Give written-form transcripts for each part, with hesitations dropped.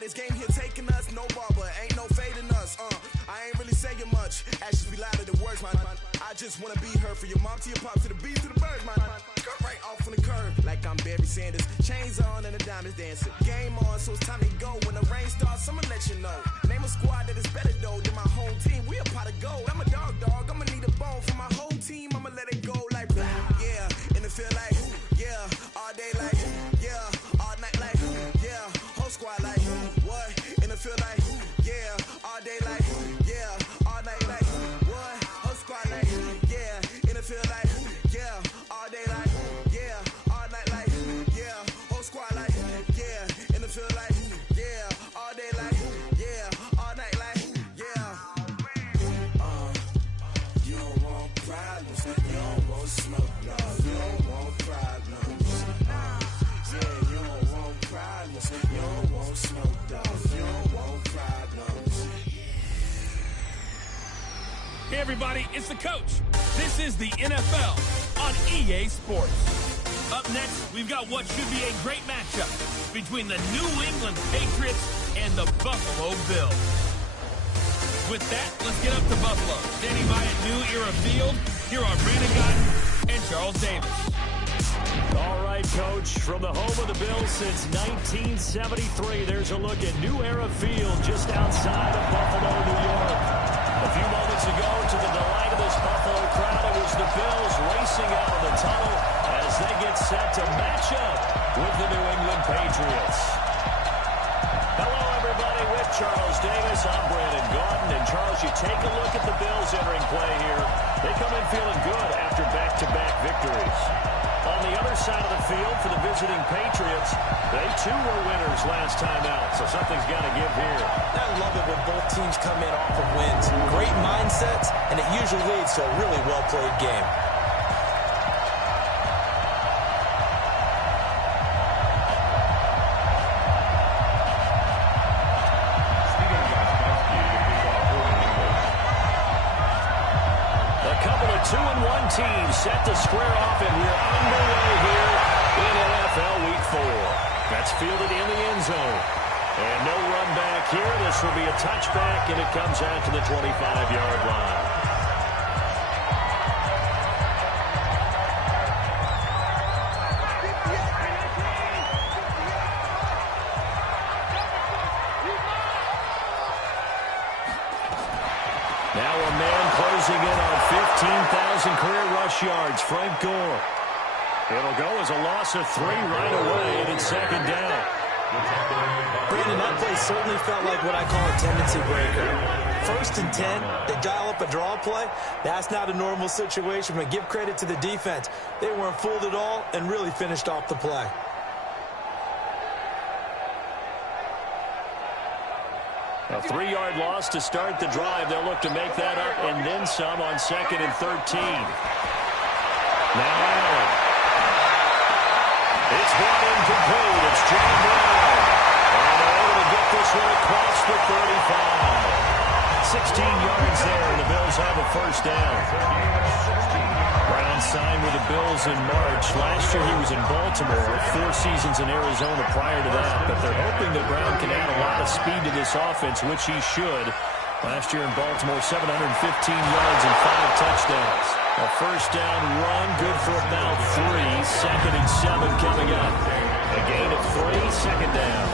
where this game here taking us. No barber, ain't no fading us. I ain't really saying much. Actions be louder than words, man. I just wanna be heard, for your mom to your pop, to the beat, to the birds, man. Cut right off on the curb, like I'm Barry Sanders. Chains on and the diamonds dancing. Game on, so it's time to go. When the rain starts, I'ma let you know. Name a squad that is better though than my home team. We a pot of gold. I'm a dog, I'ma need a bone for my whole team. I'ma let it go like blah, yeah. In the field like yeah, all day like yeah, all night like yeah, whole squad like what? In the field like yeah, all day like yeah, all night like what? Whole squad like yeah, in the field like yeah, all day like yeah, all night like yeah, whole squad like yeah, in the field like yeah, all day like yeah, all night like yeah. You don't want problems, you don't want smoke, no, you don't want problems. Yeah, you don't want problems, you don't want smoke, dog, you don't want problems. Hey everybody, it's the coach. This is the NFL on EA Sports. Up next, we've got what should be a great matchup between the New England Patriots and the Buffalo Bills. With that, let's get up to Buffalo. Standing by at New Era Field, here are Brandon Gotton and Charles Davis. All right, Coach, from the home of the Bills since 1973, there's a look at New Era Field just outside of Buffalo, New York. A few moments ago, to the delight of this Buffalo crowd, it was the Bills racing out of the tunnel as they get set to match up with the New England Patriots. Hello, everybody, with Charles Davis. I'm Brandon Gordon. And, Charles, you take a look at the Bills entering play here. They come in feeling good after back-to-back victories. On the other side of the field for the visiting Patriots, they too were winners last time out, so something's got to give here. I love it when both teams come in off of wins. Great mindsets, and it usually leads to a really well-played game. Team set to square off, and we're underway here in NFL Week 4. That's fielded in the end zone. And no run back here. This will be a touchback, and it comes out to the 25-yard line. Now a man closing in on 15,000 career rush yards, Frank Gore. It'll go as a loss of 3 right away, and it's second down. Brandon, that play certainly felt like what I call a tendency breaker. 1st and 10, they dial up a draw play. That's not a normal situation, but give credit to the defense. They weren't fooled at all and really finished off the play. A 3-yard loss to start the drive. They'll look to make that up and then some on 2nd and 13. Now Allen. It's brought in complete. It's John Brown. And they're able to get this one across the 35. 16 yards there, and the Bills have a first down. Brown signed with the Bills in March. Last year he was in Baltimore, 4 seasons in Arizona prior to that. But they're hoping that Brown can add a lot of speed to this offense, which he should. Last year in Baltimore, 715 yards and 5 touchdowns. A first down run, good for about 3. 2nd and 7 coming up. A gain of 3, second down.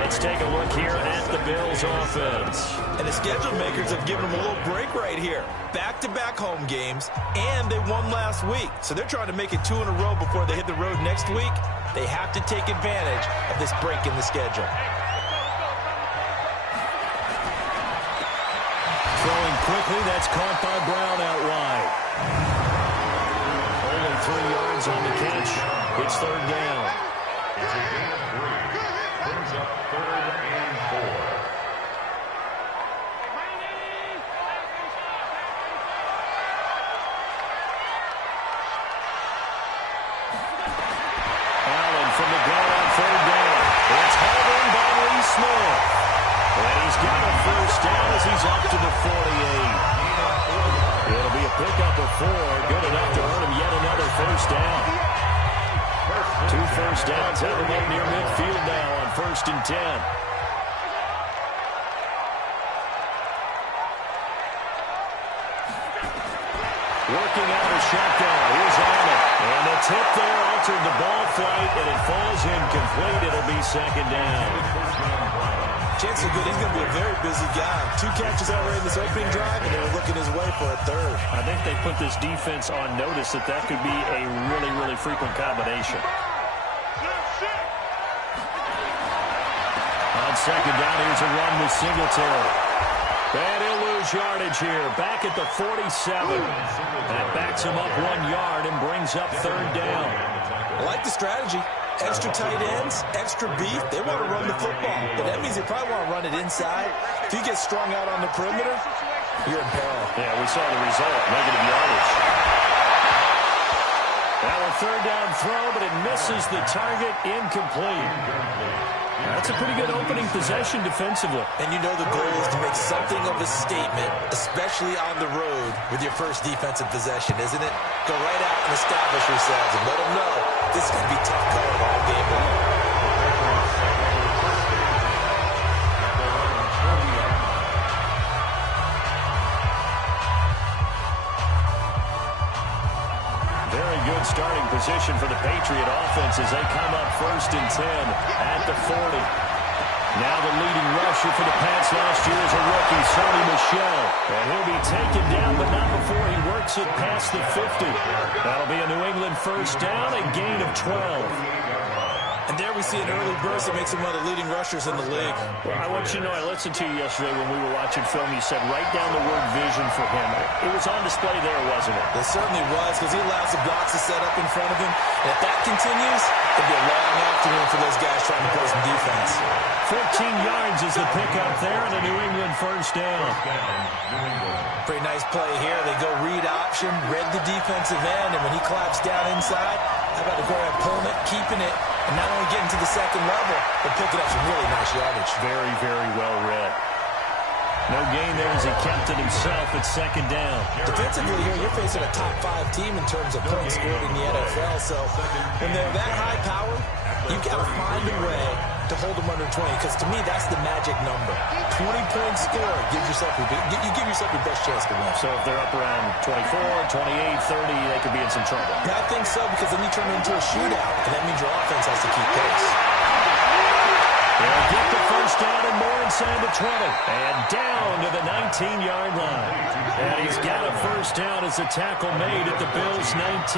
Let's take a look here at the Bills offense. And the schedule makers have given them a little break right here. Back-to-back home games, and they won last week. So they're trying to make it 2 in a row before they hit the road next week. They have to take advantage of this break in the schedule. Throwing quickly, that's caught by Brown out wide. Only 3 yards on the catch. It's third down. It's a gain of 3. Brings up 3rd and 4. Allen from the gun on 3rd down. It's hauled in by Lee Smith. And he's got a first down as he's up to the 48. It'll be a pickup of 4. Good enough to earn him yet another first down. 2 first downs have him up near midfield now on 1st 1st and 10. Working out a shotgun. Here's Allen. And the tip there altered the ball flight, and it falls incomplete. It'll be 2nd down. Chances are good he's going to be a very busy guy. 2 catches already in this opening drive, and they're looking his way for a 3rd. I think they put this defense on notice that could be a really, really frequent combination. On 2nd down, here's a run with Singletary. And he'll lose yardage here. Back at the 47. That backs him up 1 yard and brings up 3rd down. I like the strategy. Extra tight ends, extra beef. They want to run the football. But that means they probably want to run it inside. If you get strung out on the perimeter, you're in peril. Yeah, we saw the result. Negative yardage. Now a 3rd down throw, but it misses the target. Incomplete. That's a pretty good opening possession defensively. And you know the goal is to make something of a statement, especially on the road with your first defensive possession, isn't it? Go right out and establish yourselves and let them know this is going to be tough going all game long. Very good starting position for the Patriot offense as they come up 1st and 10 at the 40. Now the leading rusher for the Pats last year is a rookie, Sonny Michel. And he'll be taken down, but not before he works it past the 50. That'll be a New England 1st down, a gain of 12. And there we see an early burst that makes him one of the leading rushers in the league. Well, I want you to know, I listened to you yesterday when we were watching film. You said write down the word vision for him. It was on display there, wasn't it? It certainly was, because he allows the blocks to set up in front of him. And if that continues, it'll be a long afternoon for those guys trying to play some defense. 14 yards is the pickup there, and a New England 1st down. Pretty nice play here. They go read option, read the defensive end, and when he claps down inside, how about the Graham pulling it, keeping it, and not only getting to the 2nd level, but picking up some really nice yardage. Very, very well read. No gain there as he kept it himself at 2nd down. Defensively here, you're facing a top 5 team in terms of points scored in the NFL, so when they're that high powered, you've got to find a way to hold them under 20, because to me, that's the magic number. 20-point score gives yourself you give yourself your best chance to win. So if they're up around 24, 28, 30, they could be in some trouble. Yeah, I think so, because then you turn it into a shootout, and that means your offense has to keep pace. They'll get the 1st down and more inside the 20. And down to the 19-yard line. And he's got a 1st down as a tackle made at the Bills' 19.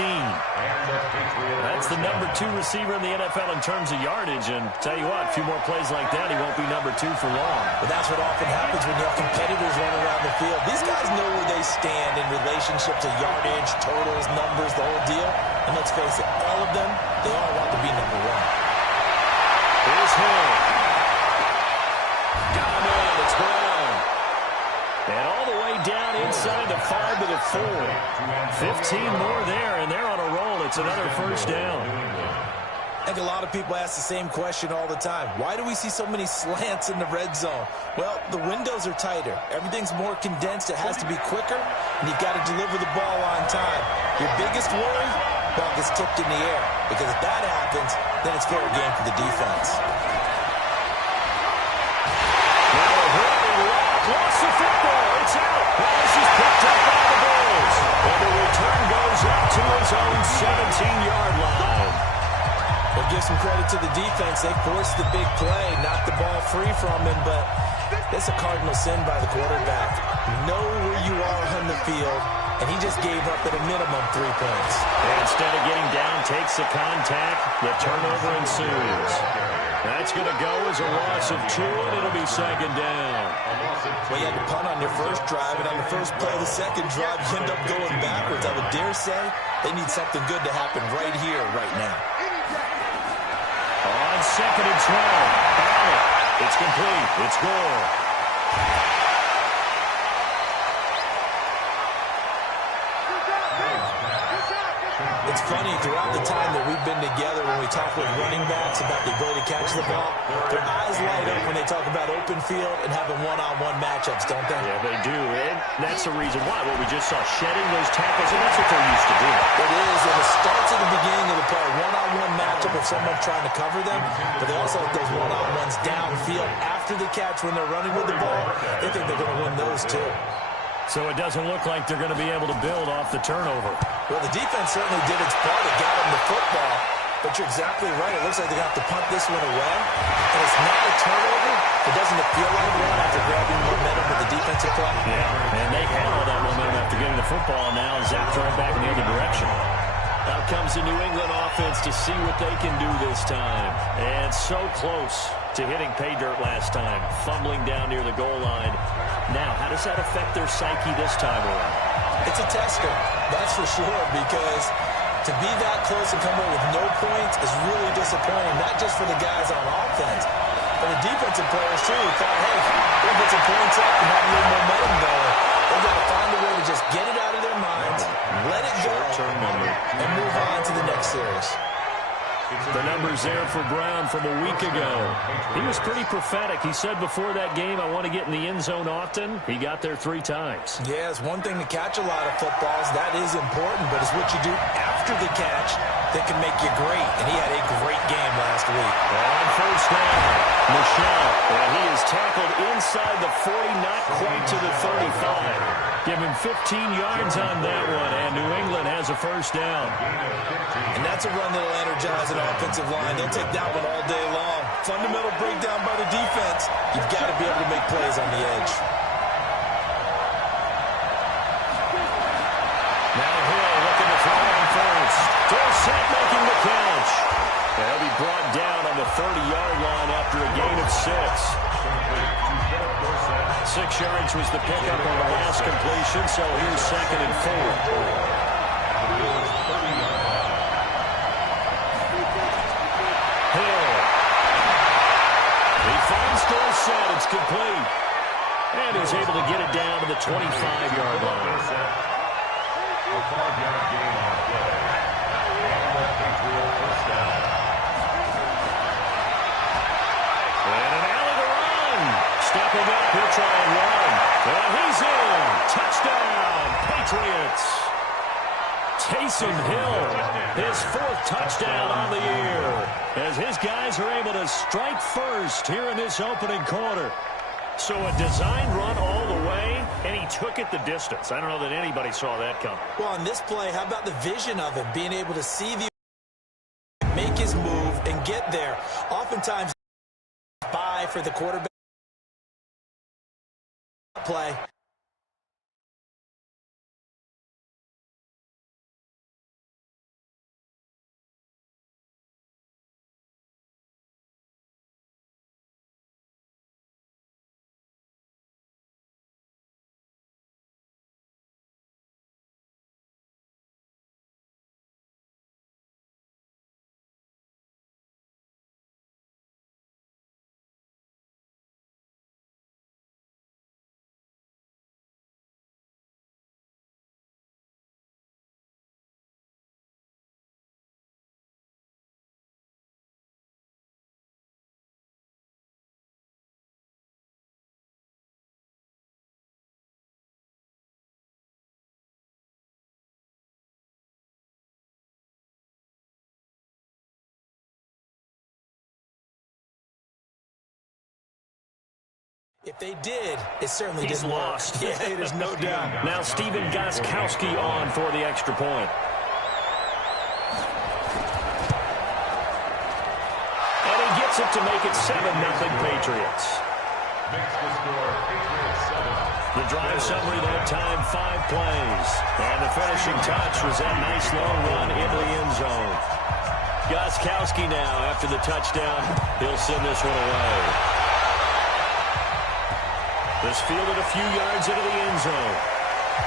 That's the number 2 receiver in the NFL in terms of yardage. And tell you what, a few more plays like that, he won't be number 2 for long. But that's what often happens when you have competitors running around the field. These guys know where they stand in relationship to yardage, totals, numbers, the whole deal. And let's face it, all of them, they all want to be number 1. Here's Hill. Got him in. It's Brown. And all the way down inside the 5 to the 4. 15 more there, and they're on a roll. It's another 1st down. I think a lot of people ask the same question all the time. Why do we see so many slants in the red zone? Well, the windows are tighter. Everything's more condensed. It has to be quicker, and you've got to deliver the ball on time. Your biggest worry? Ball gets tipped in the air, because if that happens, then it's fair game for the defense. Lost the football. It's out. Well, this is picked up by the Bills. And the return goes out to his own 17-yard line. We'll give some credit to the defense. They forced the big play, knocked the ball free from him, but it's a cardinal sin by the quarterback. Know where you are on the field, and he just gave up at a minimum 3 points. And instead of getting down, takes the contact, the turnover ensues. That's going to go as a loss of 2, and it'll be 2nd down. Well, you had to punt on your first drive, and on the first play of the second drive, you end up going backwards. I would dare say they need something good to happen right here, right now. On 2nd and 12. Allen. It's complete. It's Gore. It's funny, throughout the time that we've been together, when we talk with running backs about the ability to catch the ball, their eyes light up when they talk about open field and having one-on-one matchups, don't they? Yeah, they do, and that's the reason why. What we just saw, shedding those tackles, and that's what they're used to doing. It is, and it starts at the beginning of the play, one-on-one matchup if someone's trying to cover them, but they also have those one-on-ones downfield after the catch when they're running with the ball, they think they're going to win those too. So it doesn't look like they're going to be able to build off the turnover. Well, the defense certainly did its part. It got them the football. But you're exactly right. It looks like they're going to have to punt this one away. And it's not a turnover. It doesn't feel like one after grabbing momentum with the defensive play. Yeah, and they had all that momentum after getting the football. Now zapped right back in the other direction. Out comes the New England offense to see what they can do this time. And so close to hitting pay dirt last time. Fumbling down near the goal line. Now, how does that affect their psyche this time around? It's a tester, that's for sure, because to be that close and come away with no points is really disappointing, not just for the guys on offense, but the defensive players, too, who thought, hey, we'll get some points up and have a little momentum going. They've got to find a way to just get it out of their minds, let it go, and move on to the next series. The numbers there for Brown from a week ago. He was pretty prophetic. He said before that game, I want to get in the end zone often. He got there 3 times. Yeah, it's one thing to catch a lot of footballs. That is important, but it's what you do after the catch that can make you great. And he had a great game last week. On first down, Michelle. And he is tackled inside the 40, not quite to the 35. Give him 15 yards on that one, and New England has a first down. And that's a run that'll energize an offensive line. They'll take that one all day long. Fundamental breakdown by the defense. You've got to be able to make plays on the edge. Now Hill looking to throw on first. Dorsett making the catch. They'll be brought down on the 30-yard line after a gain of 6. 6 yards was the pickup on the last completion, so here's 2nd and 4. Hill. He finds Dorsett. It's complete. And he's able to get it down to the 25-yard line. A 5-yard gain on the play. And the Patriot first down. And an alley to run. Stepping up, he'll try and run. And he's in. Touchdown, Patriots. Taysom Hill, his 4th touchdown on the year, as his guys are able to strike first here in this opening quarter. So a design run all the way, and he took it the distance. I don't know that anybody saw that coming. Well, on this play, how about the vision of him, being able to see the make his move and get there. Oftentimes, by for the quarterback play. If they did, it certainly He's didn't lost. work. Yeah, there's no doubt. Now Stephen Gostkowski on for the extra point. And he gets it to make it 7-0 Patriots. Makes the score Patriots 7. The drive summary that time, 5 plays. And the finishing touch was that nice long run into the end zone. Gostkowski now, after the touchdown, he'll send this one away. This fielded a few yards into the end zone.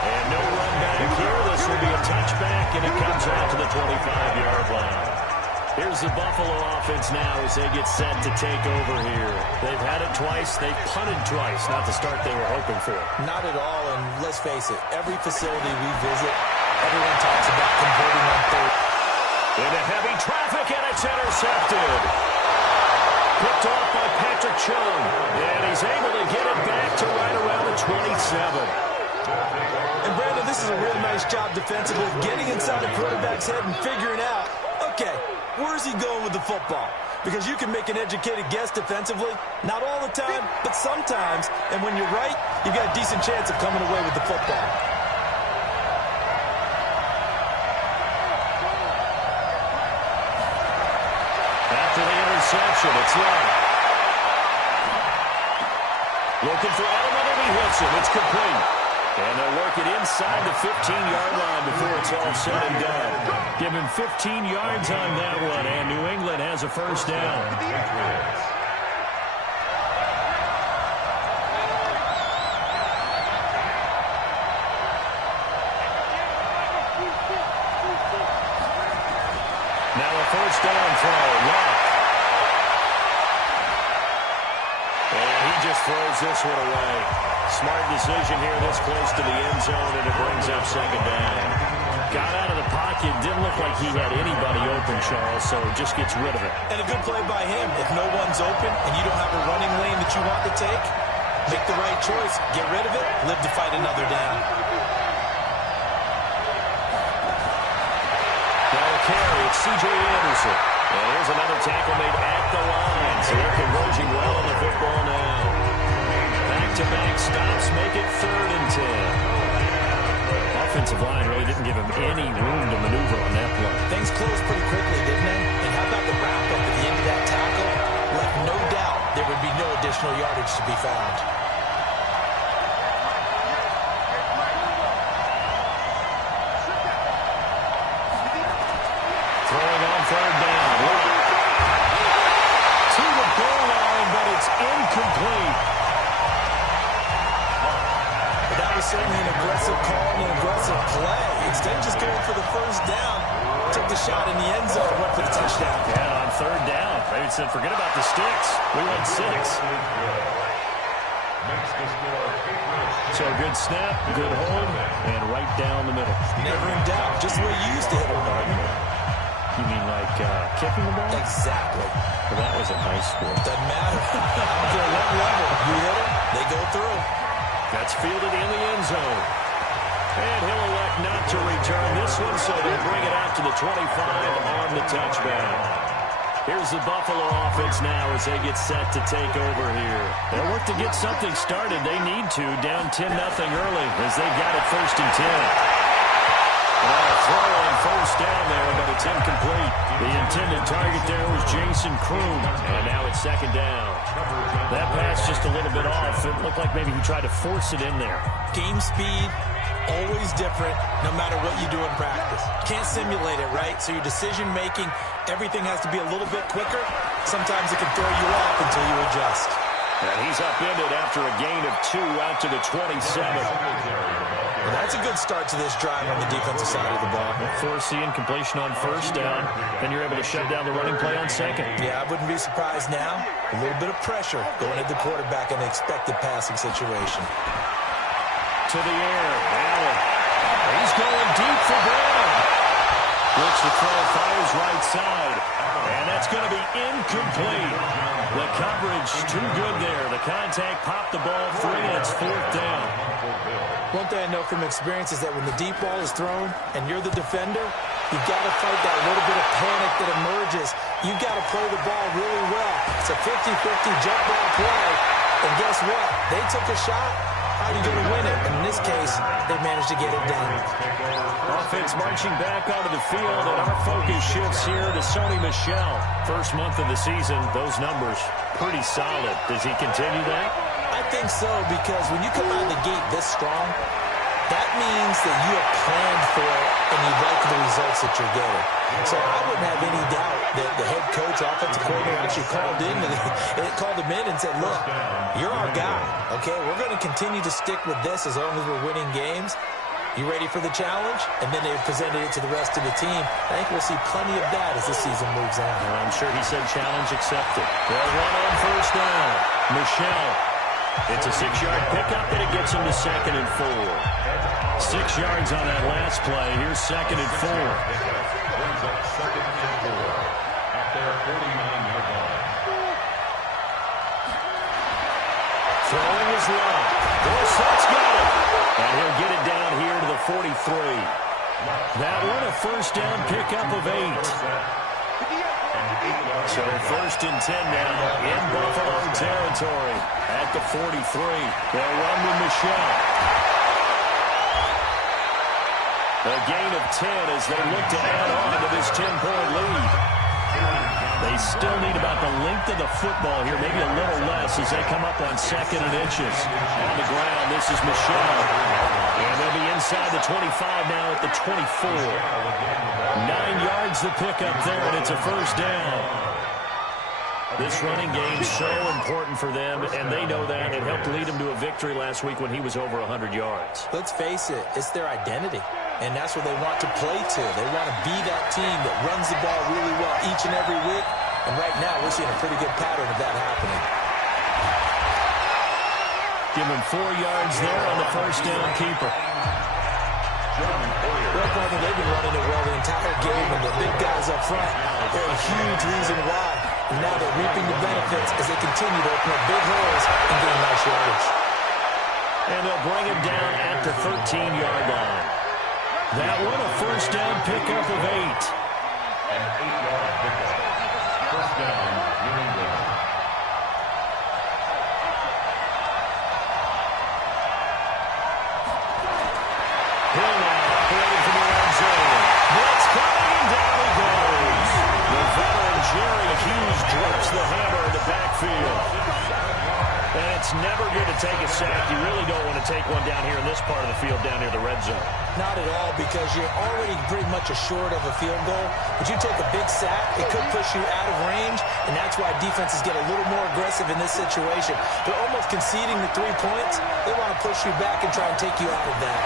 And no run back here. This will be a touchback, and it comes out to the 25-yard line. Here's the Buffalo offense now as they get set to take over here. They've had it twice. They've punted twice. Not the start they were hoping for. Not at all, and let's face it, every facility we visit, everyone talks about converting on third. Into heavy traffic, and it's intercepted. Picked off by Patrick Chung, and he's able to get it back to right around the 27. And Brandon, this is a real nice job defensively, getting inside the quarterback's head and figuring out, okay, where's he going with the football? Because you can make an educated guess defensively. Not all the time, but sometimes. And when you're right, you've got a decent chance of coming away with the football. After the interception, it's Long. Looking for Edelman, and he hits him. It's complete. And they'll work it inside the 15-yard line before it's all said and done. Give him 15 yards on that one, and New England has a first down. Now a first down throw. Lock. And he just throws this one away. Smart decision here this close to the end zone, and it brings up second down. Got out of the pocket. Didn't look like he had anybody open, Charles, so just gets rid of it. And a good play by him. If no one's open and you don't have a running lane that you want to take, make the right choice. Get rid of it. Live to fight another down. Now a carry. It's C.J. Anderson. And here's another tackle made at the line, so they're converging well on the football now. Back-to-back stops make it 3rd and 10. Offensive line really didn't give him any room to maneuver on that play. Things closed pretty quickly, didn't they? And how about the wrap-up at the end of that tackle? Left no doubt there would be no additional yardage to be found. Throwing on 3rd down. To the goal line, but it's incomplete. That was certainly an aggressive call and an aggressive play. Instead of just going for the first down, took the shot in the end zone, went for the touchdown. Yeah, on 3rd down. They said, forget about the sticks. We went 6. So good snap, good hold, and right down the middle. Never in doubt. Just the way you used to hit them, Martin. You mean like kicking the ball? Exactly. Well, that was in high school. Doesn't matter. I don't care what level. You hit them, they go through. That's fielded in the end zone. And he'll elect not to return this one, so they'll bring it out to the 25 on the touchback. Here's the Buffalo offense now as they get set to take over here. They'll look to get something started. They need to, down 10-0 early as they got it 1st and 10. A throw on 1st down there, but it's incomplete. The intended target there was Jason Kroom, and now it's 2nd down. That pass just a little bit off. It looked like maybe he tried to force it in there. Game speed, always different, no matter what you do in practice. Can't simulate it, right? So your decision-making, everything has to be a little bit quicker. Sometimes it can throw you off until you adjust. And he's upended after a gain of 2 out to the 27. Well, that's a good start to this drive on the defensive side of the ball. Force the incompletion on 1st down, then you're able to shut down the running play on 2nd. Yeah, I wouldn't be surprised now. A little bit of pressure going at the quarterback in an expected passing situation. To the air, Allen. He's going deep for Brown. Looks the throw, fires right side. And that's going to be incomplete. The coverage too good there. The contact popped the ball free, and it's 4th down. One thing I know from experience is that when the deep ball is thrown and you're the defender, you've got to fight that little bit of panic that emerges. You've got to play the ball really well. It's a 50-50 jump ball play. And guess what? They took a shot. How are you going to win it? And in this case, they managed to get it done. Offense marching back onto the field, and our focus shifts here to Sony Michel. First month of the season, those numbers pretty solid. Does he continue that? I think so, because when you come out of the gate this strong, that means that you have planned for it and you like the results that you're getting. So I wouldn't have any doubt that the head coach, offensive coordinator actually called him in and said, look, you're our guy, okay? We're going to continue to stick with this as long as we're winning games. You ready for the challenge? And then they presented it to the rest of the team. I think we'll see plenty of that as the season moves on. Well, I'm sure he said challenge accepted. They'll run on 1st down. Michel. It's a 6-yard pickup, and it gets him to 2nd and 4. 6 yards on that last play. Here's 2nd and 4. Throwing is low. Dorsett's got it. And he'll get it down here to the 43. That one a 1st down pickup of 8. So first and 10 now in Buffalo territory at the 43. They'll run with Michelle. A gain of 10 as they look to add on to this 10-point lead. They still need about the length of the football here, maybe a little less as they come up on 2nd and inches. On the ground, this is Michelle. And they'll be inside the 25 now at the 24. 9 yards to pick up there, and it's a first down. This running game's so important for them, and they know that. It helped lead them to a victory last week when he was over 100 yards. Let's face it, it's their identity, and that's what they want to play to. They want to be that team that runs the ball really well each and every week, and right now we're seeing a pretty good pattern of that happening. Give him 4 yards there on the first down keeper. Well, partner, they've been running it well the entire game, and the big guys up front, they're a huge reason why. And now they're reaping the benefits as they continue to open up big holes and gain nice yardage. And they'll bring him down at the 13-yard line. That one, a first down pickup of 8. An 8-yard pickup. First down, New England. Hill now operating from the red zone. Blitz coming, and down he goes. The veteran Jerry Hughes drops the hammer in the backfield. And it's never good to take a sack. You really don't want to take one down here in this part of the field, down near the red zone. Not at all, because you're already pretty much assured of a field goal. But you take a big sack, it could push you out of range, and that's why defenses get a little more aggressive in this situation. They're almost conceding the 3 points. They want to push you back and try and take you out of that.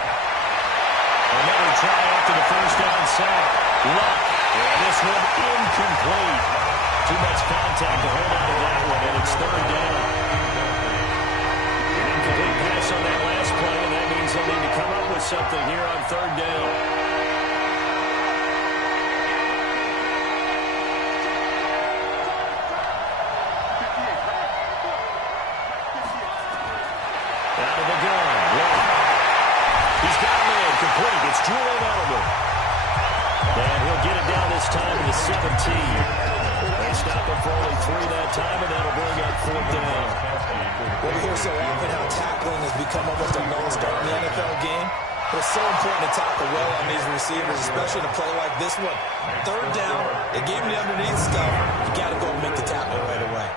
Another try after the first down sack. Luck. And this one incomplete. Too much contact to hold out of that one, and it's third down. An incomplete pass on that last play, and that means they'll need to come up with something here on third down. Out of the gun. Luck. He's got a man complete. It's Julian Edelman. And he'll get it down this time to the 17. They stop him for only 3 that time, and that'll bring up 4th down. Well, we hear so often how tackling has become almost a non-start in the NFL game. But it's so important to tackle well on these receivers, especially in a play like this one. Third down, they gave him the underneath stuff. You got to go and make the tackle right away.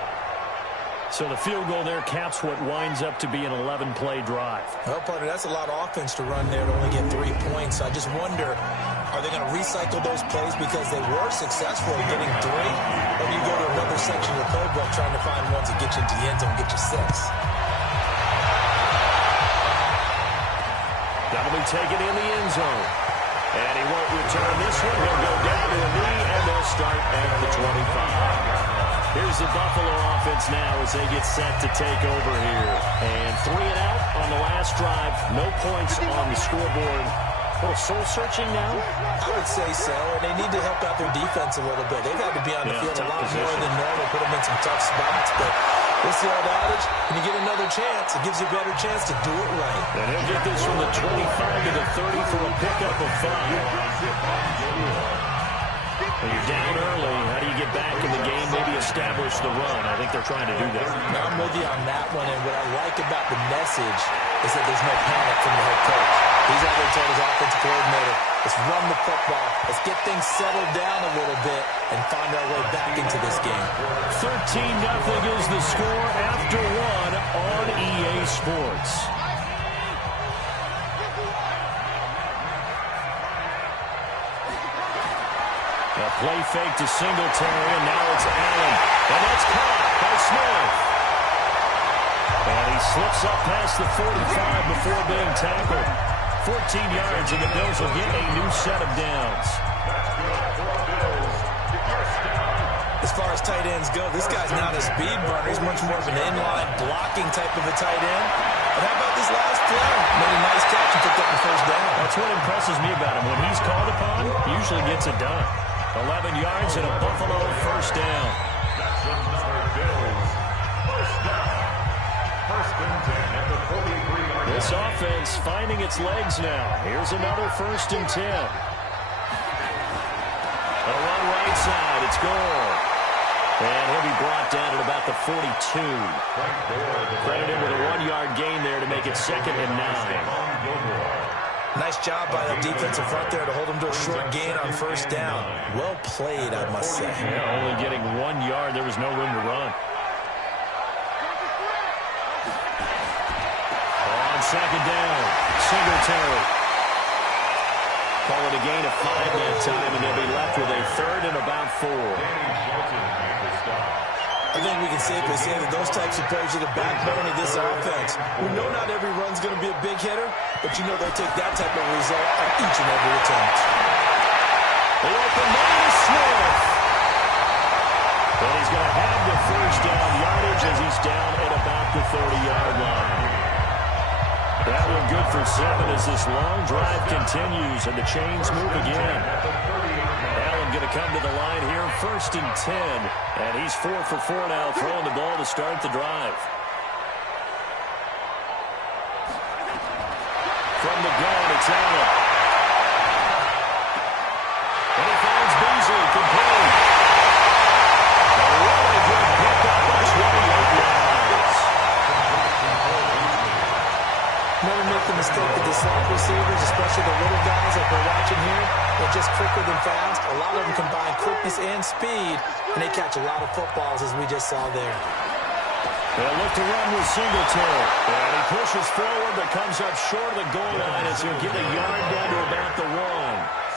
So the field goal there caps what winds up to be an 11-play drive. Well, partner, that's a lot of offense to run there to only get 3 points. I just wonder, are they going to recycle those plays because they were successful in getting 3? Or do you go to another section of the playbook trying to find ones that get you into the end zone and get you 6? That'll be taken in the end zone. And he won't return this one. He'll go down to a knee, and they'll start at the 25. Here's the Buffalo offense now as they get set to take over here. And 3 and out on the last drive. No points on the scoreboard. A little soul-searching now? I would say so, and they need to help out their defense a little bit. They've had to be on the field a lot more than normal, put them in some tough spots. But what's the old adage? When you get another chance, it gives you a better chance to do it right. And he'll get this from the 25 to the 30 for a pickup of 5. When you're down early, how do you get back in the game, maybe establish the run? I think they're trying to do that. Now, I'm with you on that one, and what I like about the message is that there's no panic from the head coach. He's out there told his offensive coordinator, let's run the football, let's get things settled down a little bit and find our way back into this game. 13-0 is the score after 1 on EA Sports. A play fake to Singletary, and now it's Allen. And that's caught by Smith. And he slips up past the 45 before being tackled. 14 yards, and the Bills will get a new set of downs. As far as tight ends go, this guy's not a speed burner. He's much more of an inline blocking type of a tight end. But how about this last play? Made a nice catch and picked up the first down. That's what impresses me about him. When he's called upon, he usually gets it done. 11 yards and a Buffalo first down. That's another Bills first down. First and 10 at the 43-yard line. This offense finding its legs now. Here's another first and 10. A run right side. It's goal. And he'll be brought down at about the 42. Credit him with a 1-yard gain there to make it 2nd and 9. Nice job by the defensive front there to hold him to a short gain on 1st down. Well played, I must say. Yeah, only getting 1 yard. There was no room to run. On 2nd down, Singletary. Call it a gain of 5 that time, and they'll be left with a 3rd and about 4. I think we can safely say that those types of plays are the backbone of this offense. We know not every run's going to be a big hitter, but you know they'll take that type of result on each and every attempt. The open man is Smith. And he's going to have the 1st down yardage as he's down at about the 30-yard line. That one good for 7 as this long drive continues and the chains move again. Allen going to come to the line here, 1st and 10. And he's 4 for 4 now, throwing the ball to start the drive. From the gun, it's Allen. And he finds Beasley, complete. A really good pickup by 28 yards. Never make the mistake with the slot receivers, especially the little guys like we're watching here. They're just quicker than fast. A lot of them combine quickness and speed, and they catch a lot of footballs, as we just saw there. They'll look to run with Singletary. And he pushes forward, but comes up short of the goal line as he'll get a yard down to about the 1.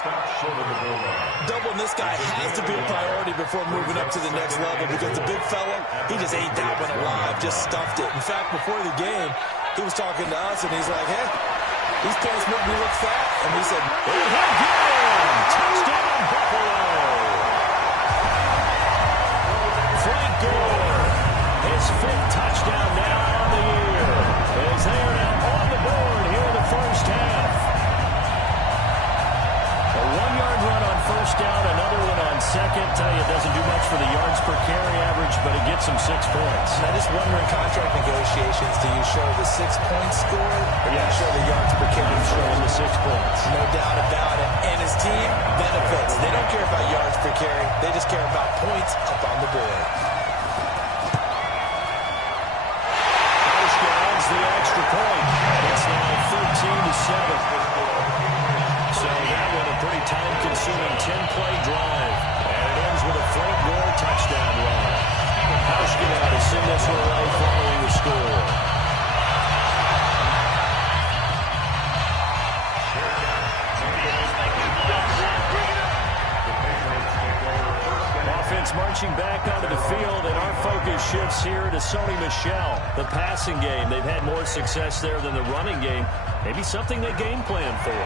Stop short of the goal line. Doubling this guy has to be a priority before moving up to the next level because the big fella, he just ate that one alive, just stuffed it. In fact, before the game, he was talking to us, and he's like, hey, these pants make me look fat. And we said, and he'll get him! Touchdown, Buffalo! Frank Gore, his 5th touchdown now on the year. As they are now on the board here in the 1st half. A 1-yard run on 1st down, another one on 2nd. Tell you, it doesn't do much for the yards per carry average, but it gets them 6 points. I just wonder in contract negotiations, do you show the 6 points scored or do you show the yards per carry? Showing the 6 points. No doubt about it. And his team benefits. They don't care about yards per carry. They just care about points up on the board. The extra point. It's now 13-7. So that one a pretty time-consuming 10-play drive. And it ends with a Frank Gore touchdown run. Hauschka now to send this one away following the score. Offense marching back onto the field, and our focus shifts here to Sony Michel. The passing game, they've had more success there than the running game. Maybe something they game plan for.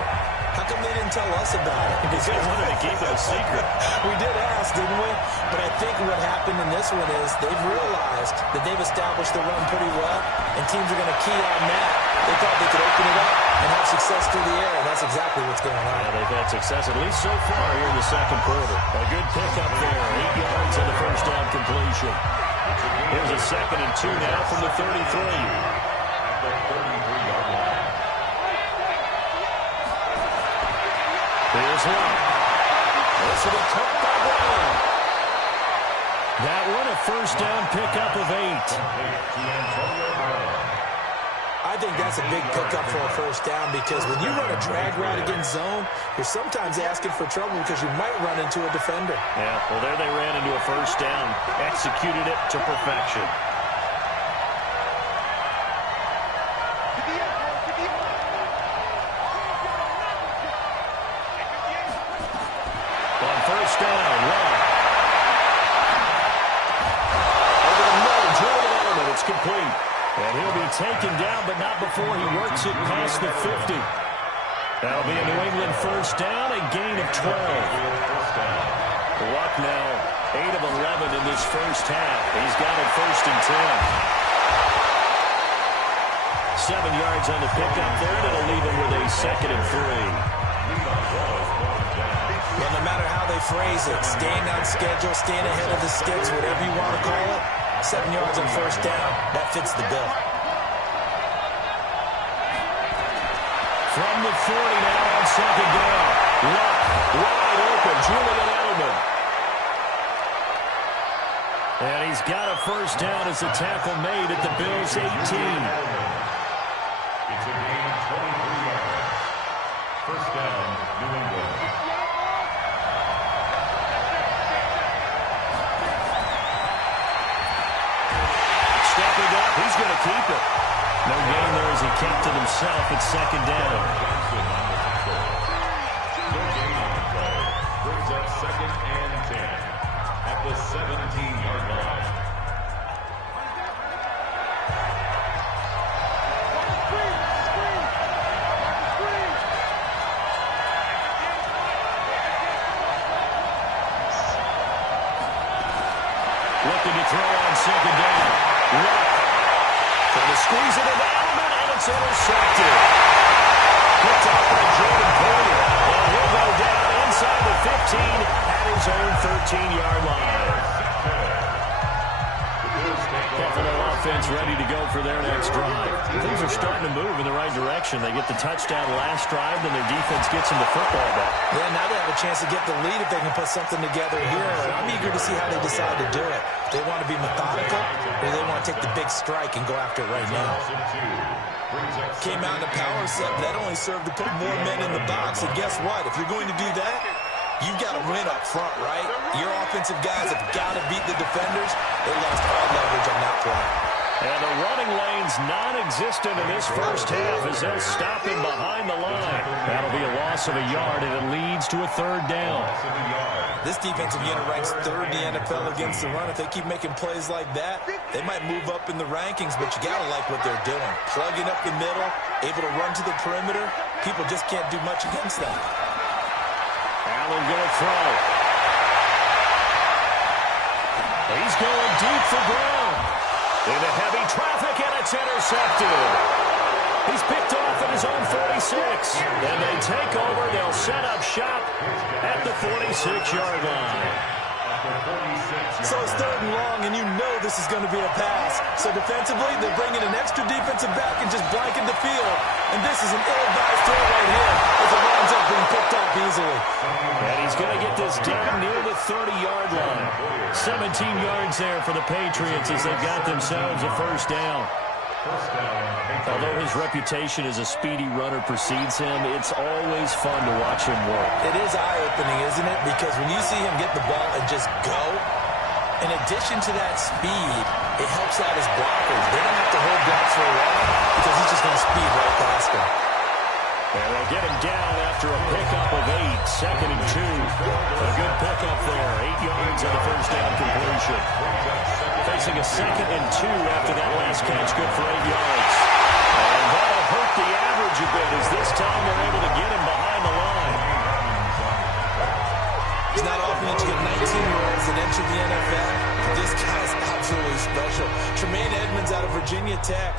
How come they didn't tell us about it? Because they wanted to keep it a secret. We did ask, didn't we? But I think what happened in this one is they've realized that they've established the run pretty well, and teams are going to key on that. They thought they could open it up and have success through the air, and that's exactly what's going on. Yeah, they've had success, at least so far, here in the 2nd quarter. A good pickup there, 8 yards on the 1st down completion. Here's a 2nd and 2 now from the 33. Here's Love. This will be caught by Brown. That one a 1st down pickup of 8. I think that's a big pickup for a 1st down because when you run a drag route against zone, you're sometimes asking for trouble because you might run into a defender. Yeah, well, there they ran into a 1st down. Executed it to perfection. On 1st down, Love. Over the middle, Julian Edelman, it's complete. And he'll be taken down, but not before he works it past the 50. That'll be a New England 1st down, a gain of 12. Luck now, 8 of 11 in this 1st half. He's got it 1st and 10. 7 yards on the pickup there, and it'll leave him with a 2nd and 3. Well, no matter how they phrase it, staying on schedule, staying ahead of the sticks, whatever you want to call it, 7 yards on 1st down, that fits the bill. From the 40 now on 2nd down. Luck, wide open, Julian Edelman. And he's got a first down as the tackle made at the Bills' 18. It's a gain of 23 yards. First down, New England. Stepping up, he's going to keep it. No gain there as he kept it himself at second down. Johnson on the tackle. No gain on the play. Brings up second and 10 at the 17-yard line. Looking to throw on second down. Luck. Trying to squeeze it into Edelman, and it's intercepted. Picked up by Jordan Poyer. And he'll go down inside the 15 at his own 13-yard line. Buffalo offense ready to go for their next drive. Things are starting to move in the right direction. They get the touchdown last drive, then their defense gets them the football back. Yeah, now they have a chance to get the lead if they can put something together here. I'm eager to see how they decide to do it. They want to be methodical, or they want to take the big strike and go after it right now. Came out in a power set, but that only served to put more men in the box. And guess what? If you're going to do that, you've got to win up front, right? Your offensive guys have got to beat the defenders. They lost all leverage on that play. And the running lane's non-existent in this first half as they'll stop him behind the line. That'll be a loss of a yard, and it leads to a third down. This defensive unit ranks third in the NFL against the run. If they keep making plays like that, they might move up in the rankings, but you got to like what they're doing. Plugging up the middle, able to run to the perimeter. People just can't do much against them. Allen going to throw. He's going deep for Brown. Into heavy traffic, and it's intercepted. He's picked off at his own 46. And they take over. They'll set up shop at the 46-yard line. So it's third and long, and you know this is going to be a pass. So defensively, they're bringing an extra defensive back and just blanking the field. And this is an ill-advised throw right here as it winds up being picked off easily. And he's going to get this down near the 30-yard line. 17 yards there for the Patriots as they've got themselves a first down. Although his reputation as a speedy runner precedes him, it's always fun to watch him work. It is eye-opening, isn't it? Because when you see him get the ball and just go, in addition to that speed, it helps out his blockers. They don't have to hold blocks for a while because he's just going to speed right past them. And they'll get him down after a pickup of 8, second and 2. A good pickup there, 8 yards on the first down completion. Facing a second and 2 after that last catch, good for 8 yards. And that'll hurt the average a bit as this time they're able to get him behind the line. It's not often that you get 19-year-olds that enter the NFL. This guy's absolutely special. Tremaine Edmonds out of Virginia Tech,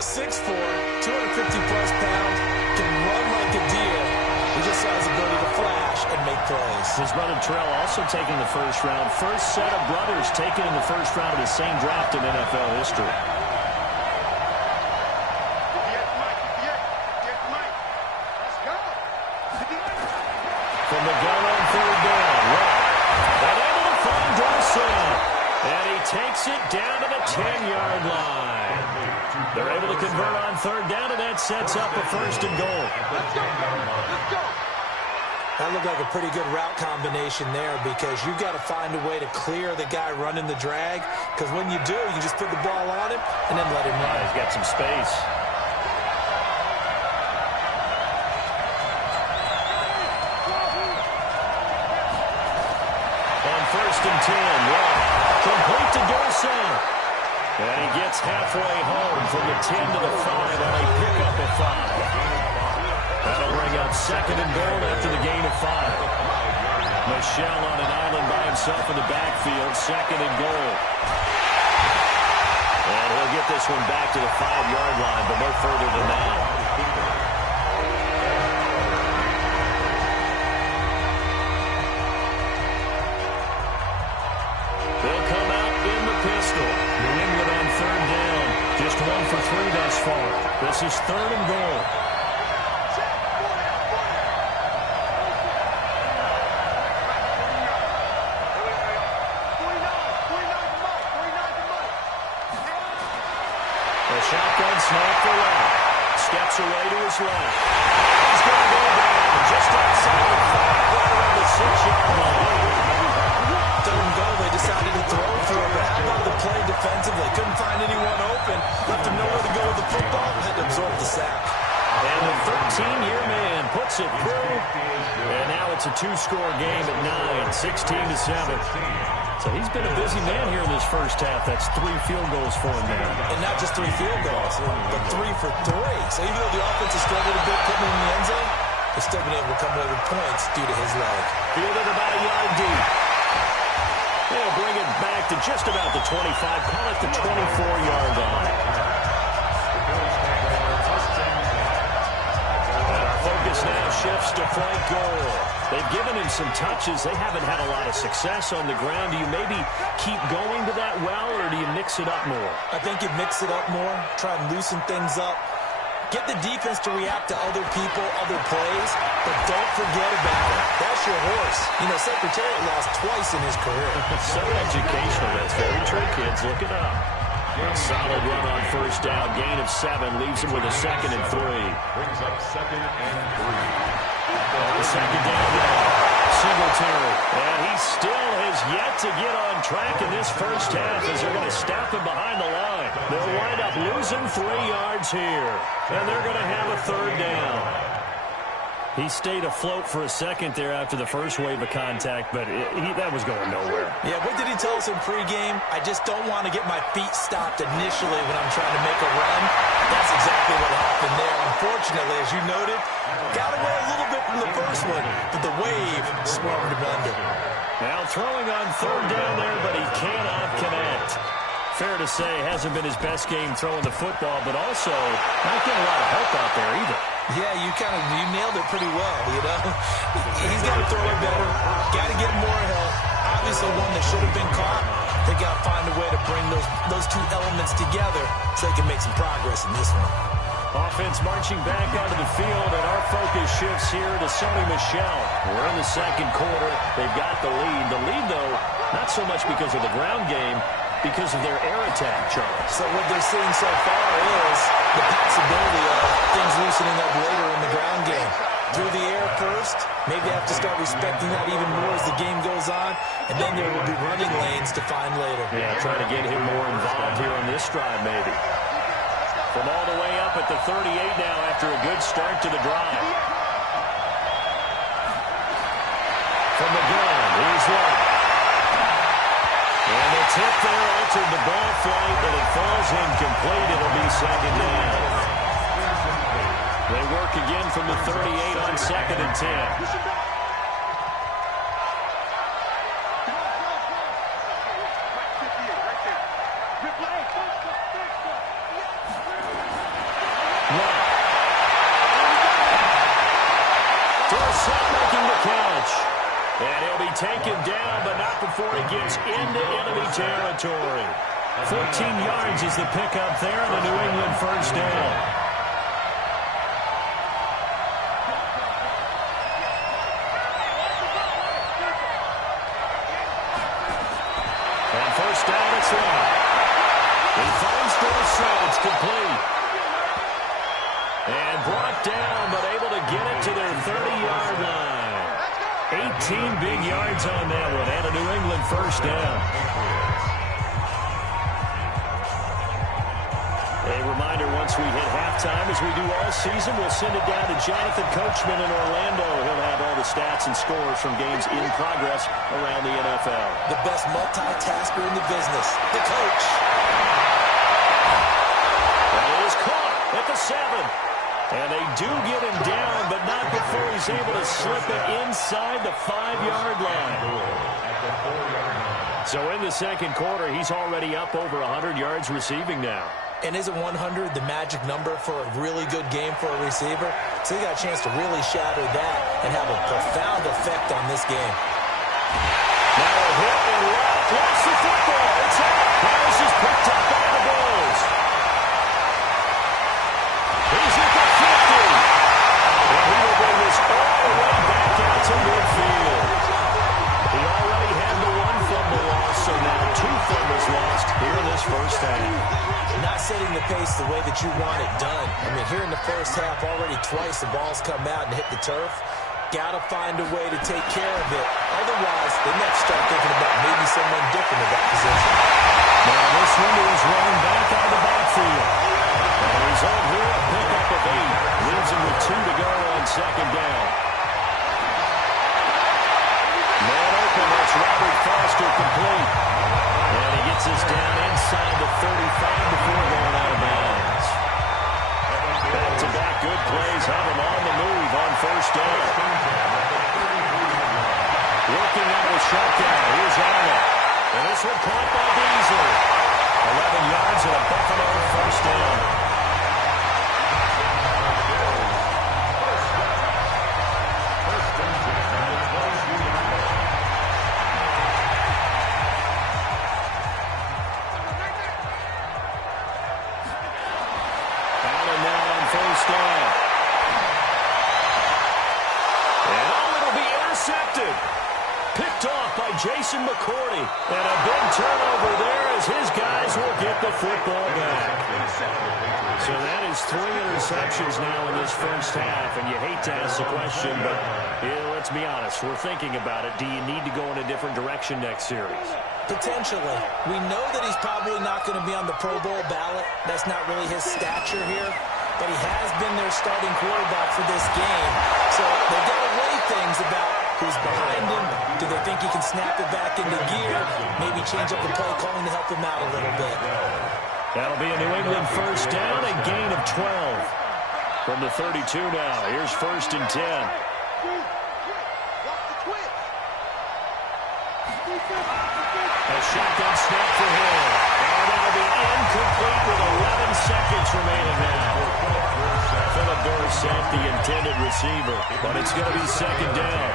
6'4", 250-plus pounds, can run like a deer. He just has the ability to flash and make plays. His brother Terrell also taken in the first round. First set of brothers taken in the first round of the same draft in NFL history. From the gun on third down, and able to find Dawson. And he takes it down to the 10-yard line. They're able to convert on third down, and that sets up a first and goal. That looked like a pretty good route combination there because you've got to find a way to clear the guy running the drag, because when you do, you just put the ball on him and then let him run. He's got some space. On first and 10, complete to Dorson. And he gets halfway home from the 10 to the 5 on a pickup of 5. That'll bring up second and goal after the gain of 5. Michelle on an island by himself in the backfield, second and goal. And he'll get this one back to the 5-yard line, but no further than that. They'll come out in the pistol. New England on third down. Just 1 for 3 thus far. This is third and goal. A shotgun snap for left. Steps away to his left. He's going to go down just outside the 5, right around the 6-yard line. Didn't go. They decided to throw for it. But how about the play defensively? Couldn't find anyone open. Left him nowhere to go with the football. Had to absorb the sack. And the 13-year man puts it through. And now it's a 2-score game at 9, 16-7. So he's been a busy man here in this first half. That's 3 field goals for him now. And not just 3 field goals, but 3 for 3. So even though the offense has struggled a bit putting him in the end zone, they've still been able to come away with points due to his leg. Fielded about a yard deep. They'll bring it back to just about the 25. Call it the 24-yard line. And our focus now shifts to Frank Gore. They've given him some touches. They haven't had a lot of success on the ground. Do you maybe keep going to that well, or do you mix it up more? I think you mix it up more, try and loosen things up. Get the defense to react to other people, other plays, but don't forget about it. That's your horse. You know, Secretariat lost twice in his career. So educational. That's very true, kids. Look it up. A solid run on first down. Gain of 7 leaves him with a 2nd and 3. Brings up 2nd and 3. The second down now. Singletary. And he still has yet to get on track in this first half as they're going to stop him behind the line. They'll wind up losing 3 yards here. And they're going to have a 3rd down. He stayed afloat for a second there after the first wave of contact, but that was going nowhere. Yeah, what did he tell us in pregame? I just don't want to get my feet stopped initially when I'm trying to make a run. That's exactly what happened there. Unfortunately, as you noted, got away a little bit from the first one, but the wave swarmed him under. Now throwing on 3rd down there, but he cannot connect. Fair to say, hasn't been his best game throwing the football, but also not getting a lot of help out there either. Yeah, you nailed it pretty well, you know. He's got to throw it better. Got to get more help. Obviously one that should have been caught. They got to find a way to bring those 2 elements together so they can make some progress in this one. Offense marching back onto the field, and our focus shifts here to Sonny Michel. We're in the second quarter. They've got the lead. The lead, though, not so much because of the ground game, because of their air attack, Charles. So what they're seeing so far is the possibility of things loosening up later in the ground game. Through the air first, maybe they have to start respecting that even more as the game goes on, and then there will be running lanes to find later. Yeah, trying to get him more involved here on this drive, maybe. From all the way up at the 38 now after a good start to the drive. From the gun, he's left. And the tip there altered the ball flight, and it falls incomplete. It'll be 2nd down. They work again from the 38 on 2nd and 10. Making the catch. And he'll be taken down, but not before he gets into enemy territory. 14 yards is the pickup there, and a New England first down. And first down, it's left. He finds Dorsett. It's complete. And brought down, but able to get it to their 30-yard line. 18 big yards on that one, and a New England first down. A reminder, once we hit halftime, as we do all season, we'll send it down to Jonathan Coachman in Orlando. He'll have all the stats and scores from games in progress around the NFL. The best multitasker in the business, the coach. That is caught at the 7. And they do get him down, but not before he's able to slip it inside the 5-yard line. So in the second quarter, he's already up over 100 yards receiving now. And isn't 100 the magic number for a really good game for a receiver? So he got a chance to really shatter that and have a profound effect on this game. Now a hit and left. Lost the football. It's out. Harris is picked up by the Bulls. He's at the 50. And he will bring this all the way back out to midfield. He already had the 1 fumble loss, so now 2 fumbles lost here in this first half. Not setting the pace pace the way that you want it done. I mean, here in the first half, already twice the ball's come out and hit the turf. Got to find a way to take care of it. Otherwise, they might start thinking about maybe someone different in that position. Now this window is running back out of the backfield. And the result here, a pickup of 8. Leaves him with 2 to go on second down. Man open, that's Robert Foster complete. And he gets us down inside the 35 before going out of bounds. Back-to-back good plays have him on the move on first down. Working out with shotgun. Here's Allen. And this one caught by Beasley. 11 yards and a Buffalo first down. Allen now on first down. And oh, it'll be intercepted. Picked off by Jason McCourty. And a big turnover there as his guys will get the football back. So that is 3 interceptions now in this first half. And you hate to ask the question, but let's be honest. We're thinking about it. Do you need to go in a different direction next series? Potentially. We know that he's probably not going to be on the Pro Bowl ballot. That's not really his stature here. But he has been their starting quarterback for this game. So they've got to weigh things about who's behind him. Do they think he can snap it back into gear? Maybe change up the play calling to help him out a little bit. That'll be a New England first down, a gain of 12. From the 32 now, here's first and 10. A shotgun snap for him. And that'll be incomplete with 11 seconds remaining now. Philip Dorsett, the intended receiver. But it's going to be second down.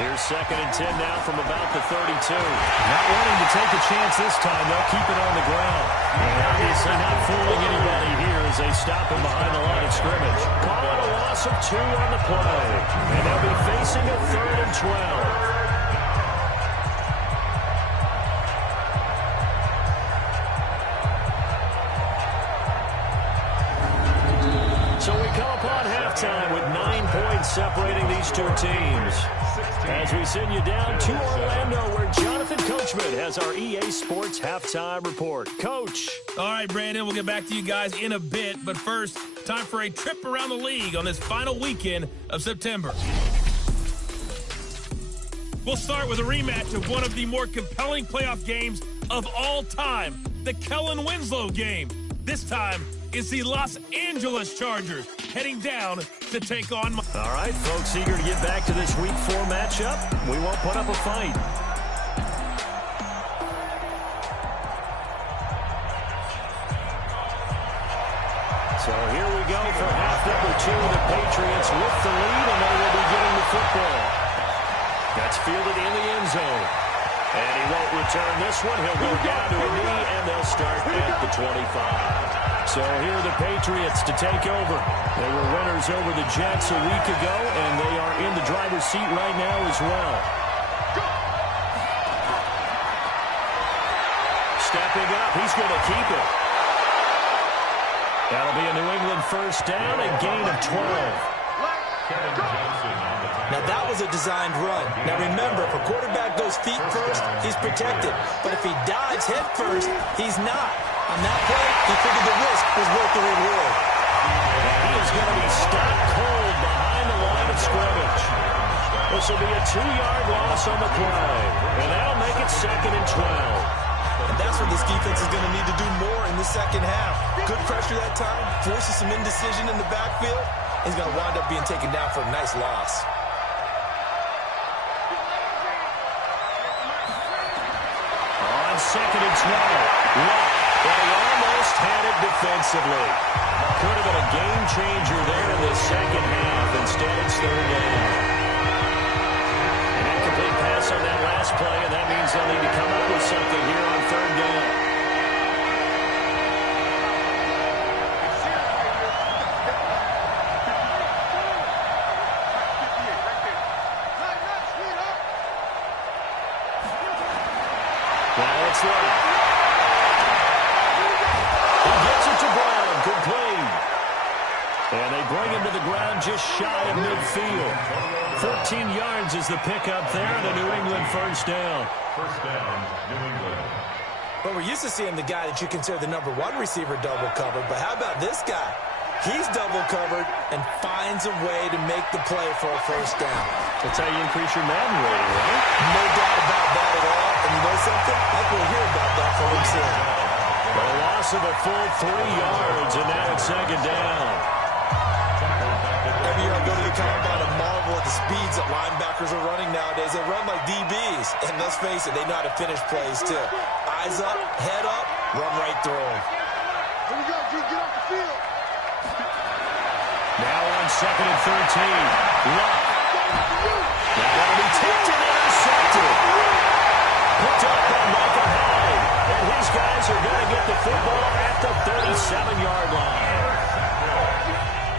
Here's second and 10 now from about the 32. Not wanting to take a chance this time. They'll keep it on the ground. And obviously not fooling anybody here as they stop him behind the line of scrimmage. Call it a loss of 2 on the play. And they'll be facing a 3rd and 12. So we come upon halftime with 9 points separating these two teams. As we send you down to Orlando, where Jonathan Coachman has our EA Sports halftime report. Coach. All right, Brandon, we'll get back to you guys in a bit. But first, time for a trip around the league on this final weekend of September. We'll start with a rematch of one of the more compelling playoff games of all time, the Kellen Winslow game. This time, it's the Los Angeles Chargers heading down to take on... All right, folks, eager to get back to this Week 4 matchup. We won't put up a fight. So here we go for half number 2. The Patriots with the lead, and they will be getting the football. That's fielded in the end zone. And he won't return this one. He'll go down to a knee, and they'll start at the 25. So here are the Patriots to take over. They were winners over the Jets a week ago, and they are in the driver's seat right now as well. Stepping up, he's going to keep it. That'll be a New England first down, a gain of 12. Now, that was a designed run. Now, remember, if a quarterback goes feet first, he's protected. But if he dives head first, he's not. On that play, he figured the risk was worth the reward. He is going to be stopped cold behind the line of scrimmage. This will be a 2-yard loss on the play. And that'll make it second and 12. And that's what this defense is going to need to do more in the second half. Good pressure that time, forces some indecision in the backfield. He's going to wind up being taken down for a nice loss. On second and 12. But he almost had it defensively. Could have been a game changer there in the second half. Instead, it's third down. An incomplete pass on that last play, and that means they'll need to come up with something here on third down. Now it's left. And they bring him to the ground just shy of midfield. 14 yards is the pickup there, and a New England first down. First down, New England. But we're used to seeing the guy that you consider the #1 receiver double covered. But how about this guy? He's double covered and finds a way to make the play for a first down. That's how you increase your Madden rating, right? No doubt about that at all. And you know something? I think we'll hear about that from him soon. A loss of a full 3 yards, and now it's second down. Every year I go to the combine and marvel at the speeds that linebackers are running nowadays. They run like DBs. And let's face it, they know how to finish plays too. Eyes up, head up, run right through them. Here we go, G. Get off the field. Now on 2nd and 13. Luck. Now that'll be tipped and intercepted. Picked up by Michael Hyde. And his guys are going to get the football at the 37-yard line.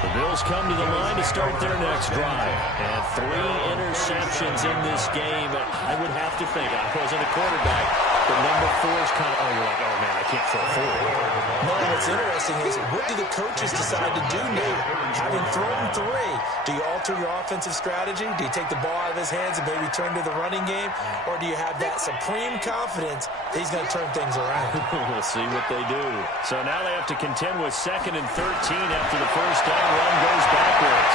The Bills come to the line to start their next drive. And 3 interceptions in this game. I would have to think, I wasn't a quarterback, but number 4 is kind of, oh, you're like, oh, man, I can't throw 4. No, what's interesting is, what do the coaches decide to do now? Having thrown 3, do you alter your offensive strategy? Do you take the ball out of his hands and maybe turn to the running game? Or do you have that supreme confidence that he's going to turn things around? We'll see what they do. So now they have to contend with 2nd and 13 after the first down run goes backwards.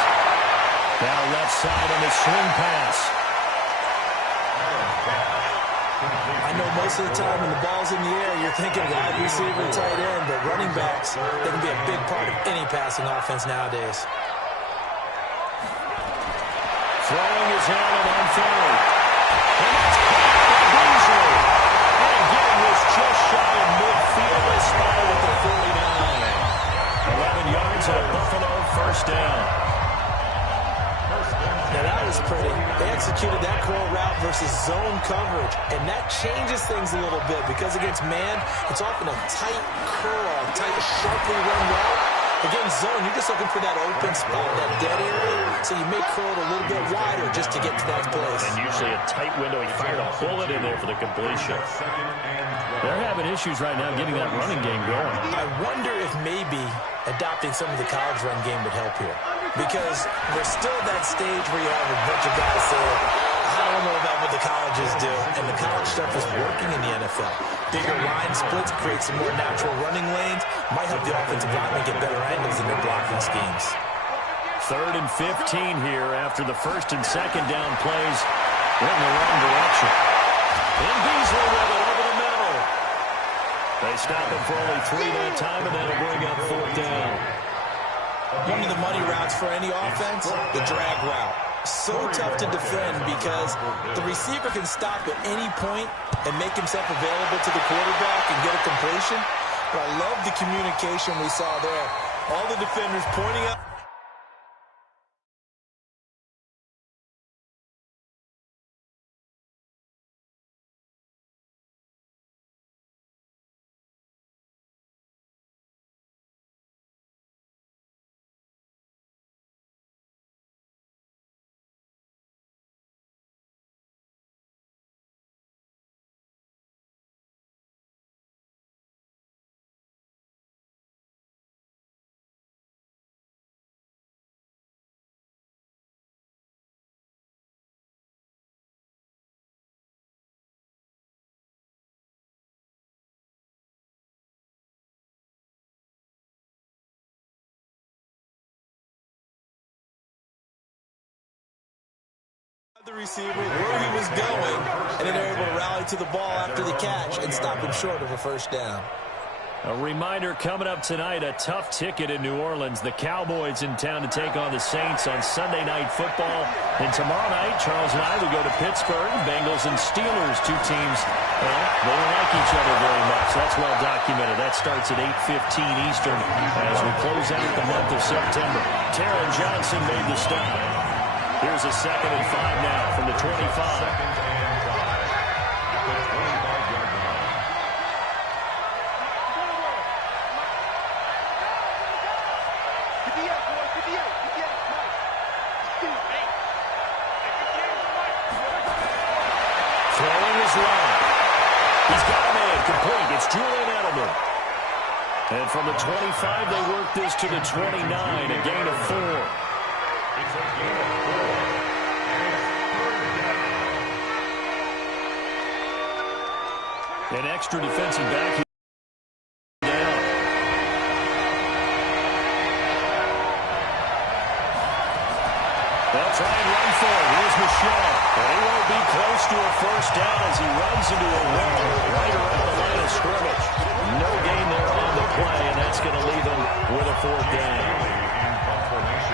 Now left side on the swing pass. I know most of the time when the ball's in the air, you're thinking wide receiver, tight end, but running backs, they can be a big part of any passing offense nowadays. Throwing his helmet on third. And that's caught by Beasley. And again was just shy of midfield. They spotted at the 49. 11 yards and a Buffalo first down. Now that was pretty. They executed that curl route versus zone coverage, and that changes things a little bit because against man, it's often a tight curl, tight, sharply run route. Against zone, you're just looking for that open spot, that dead area, so you may curl it a little bit wider just to get to that place. And usually a tight window. He fired a bullet in there for the completion. They're having issues right now getting that running game going. I wonder if maybe adopting some of the college run game would help here. Because we're still at that stage where you have a bunch of guys saying, I don't know about what the colleges do. And the college stuff is working in the NFL. Bigger line splits create some more natural running lanes. Might help the offensive linemen get better angles in their blocking schemes. 3rd and 15 here after the 1st and 2nd down plays went in the wrong direction. And Beasley with it over the middle. They stop him for only 3 that time, and that'll bring up 4th down. One of the money routes for any offense, the drag route. So tough to defend because the receiver can stop at any point and make himself available to the quarterback and get a completion. But I love the communication we saw there. All the defenders pointing up. The receiver where he was going, and then they're able to rally to the ball after the catch and stop him short of a first down. A reminder coming up tonight, a tough ticket in New Orleans. The Cowboys in town to take on the Saints on Sunday Night Football. And tomorrow night, Charles and I will go to Pittsburgh. Bengals and Steelers, 2 teams, well, they don't like each other very much. That's well documented. That starts at 8:15 Eastern as we close out the month of September. Taron Johnson made the stop. Here's a 2nd and 5 now from the 25. 2nd and 5 at the 25-yard line. Throwing his right. He's got a man complete. It's Julian Edelman. And from the 25, they work this to the 29, a gain of 4. It's a gain of 4. An extra defensive back. They'll try and run for it. Here's Michelle. And he won't be close to a first down as he runs into a wall right around the line of scrimmage. No gain there on the play, and that's going to leave him with a 4th down.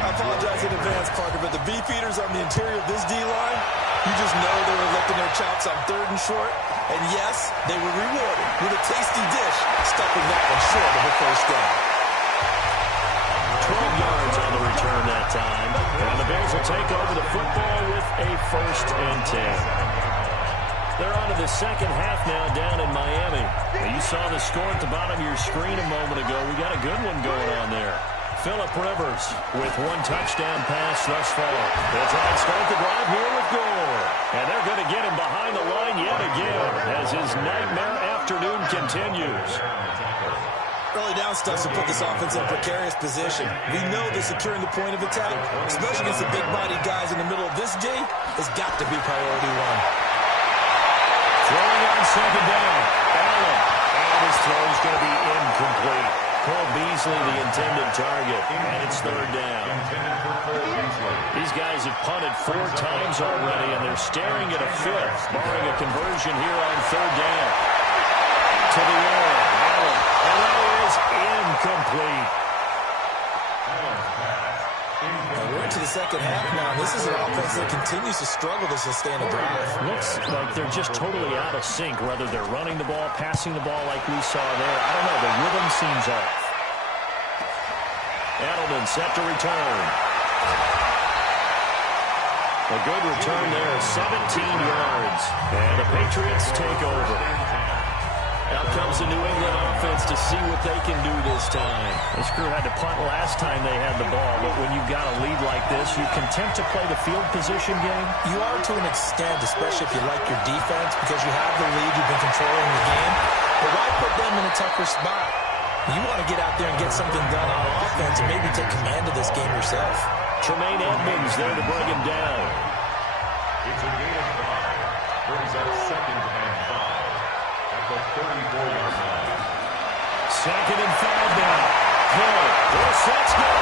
I apologize in advance, Parker, but the beefeaters on the interior of this D-line, you just know they were licking their chops on 3rd and short. And yes, they were rewarded with a tasty dish, stuffing that one short of a first down. 12 yards on the return that time. And the Bills will take over the football with a 1st and 10. They're on to the second half now down in Miami. You saw the score at the bottom of your screen a moment ago. We got a good one going on there. Phillip Rivers with 1 touchdown pass thus far. They'll try and start the drive here with Gore. And they're going to get him behind the line yet again as his nightmare afternoon continues. Early down stuff to put this offense in a precarious position. We know that securing the point of attack, especially against the big-bodied guys in the middle of this D, has got to be priority 1. Throwing on 2nd down. Allen. And his throw is going to be incomplete. Cole Beasley, the intended target. And it's 3rd down. These guys have punted 4 times already, and they're staring at a 5th, barring a conversion here on 3rd down. To the air. Allen. And that is incomplete. We're into the second half now. This is an offense that continues to struggle to sustain a drive. Looks like they're just totally out of sync, whether they're running the ball, passing the ball like we saw there. I don't know. The rhythm seems off. Edelman set to return. A good return there, 17 yards. And the Patriots take over. Out comes the New England offense to see what they can do this time. This crew had to punt last time they had the ball, but when you've got a lead like this, you're content to play the field position game? You are to an extent, especially if you like your defense, because you have the lead, you've been controlling the game. But why put them in a tougher spot? You want to get out there and get something done on offense and maybe take command of this game yourself. Tremaine Edmonds there to bring him down. It's a gain of 5. Brings up 2nd and 5. At the 34-yard line. 2nd and 5 now. Hill. Let's go.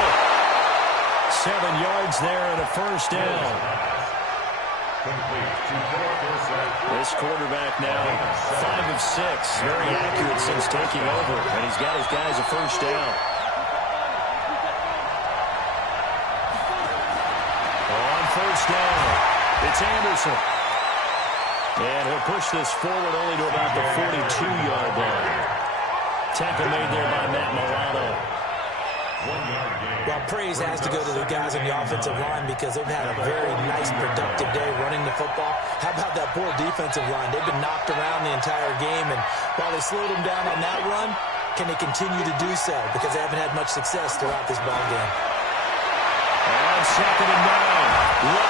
7 yards there and a first down. Complete to Phillip Dorsett. This quarterback now 5 of 6. Very accurate since taking over. And he's got his guys a first down. On first down, it's Anderson. And he'll push this forward only to about the 42-yard line. Tackle made there by Matt Milano. 1 yard gain. Well, praise has to go to the guys on the offensive line because they've had a very nice, productive day running the football. How about that poor defensive line? They've been knocked around the entire game, and while they slowed them down on that run, can they continue to do so? Because they haven't had much success throughout this ball game. On 2nd and 9.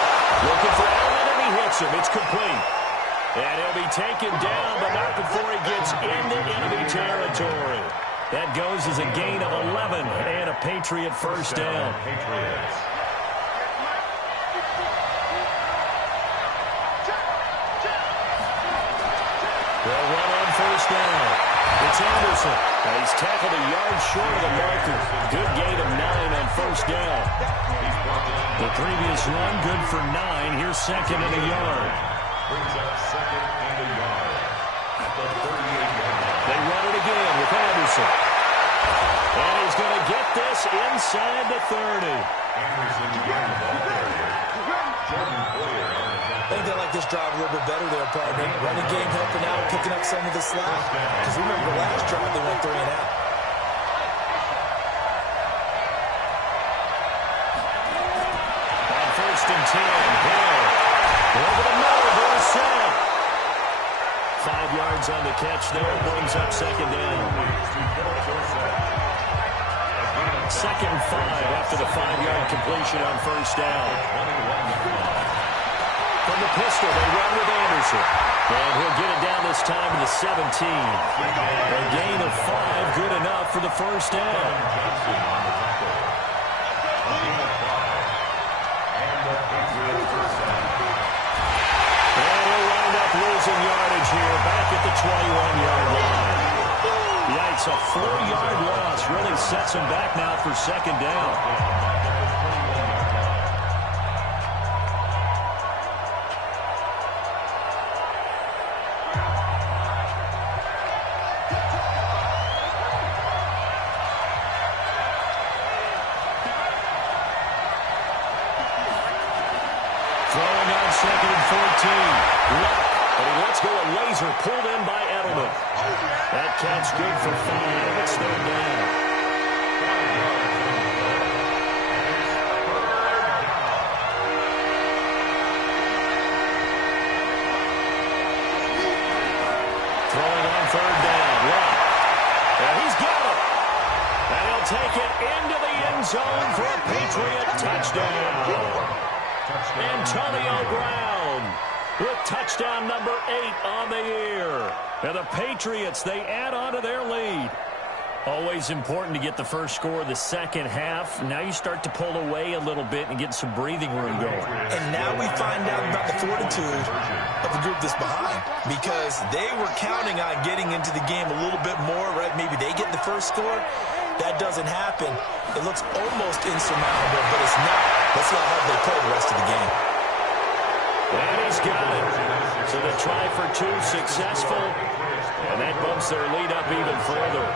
Looking for Allen, and he hits him. It's complete. And he'll be taken down, but not before he gets into enemy territory. That goes as a gain of 11 and a Patriot first down. Patriots. They'll run on first down. It's Anderson. And he's tackled a yard short of the marker. Good gain of 9 on first down. The previous run, good for 9. Here's 2nd and a yard. Brings up 2nd and a yard. At the 38-yard line. They run it again with Anderson. And he's going to get this inside the 30. Anderson again, the ball carrier. Jordan Boyer on the I think they like this drive a little bit better there, partner. Running game helping out, picking up some of the slack. Because remember, last drive they went 3 and out. On 1st and 10, Hill. Over the middle, Dorsett. 5 yards on the catch there, brings up 2nd down. 2nd and 5 after the 5-yard completion on first down. from the pistol. They run with Anderson. And he'll get it down this time to the 17. A gain of 5, good enough for the first down. And he'll wind up losing yardage here, back at the 21-yard line. Yikes, a 4-yard loss really sets him back now for second down. Second and 14. Luck, but he lets go a laser pulled in by Edelman. That counts good for 5. It's third down. Throwing on third down. Luck. And he's got it. And he'll take it into the end zone for a Patriot touchdown. Antonio Brown with touchdown number 8 on the year. And the Patriots, they add on to their lead. Always important to get the first score of the second half. Now you start to pull away a little bit and get some breathing room going. And now we find out about the fortitude of the group that's behind, because they were counting on getting into the game a little bit more, right? Maybe they get the first score. That doesn't happen. It looks almost insurmountable, but it's not. Let's see how hard they play the rest of the game. And he's got it. So the try for 2 successful, and that bumps their lead up even further.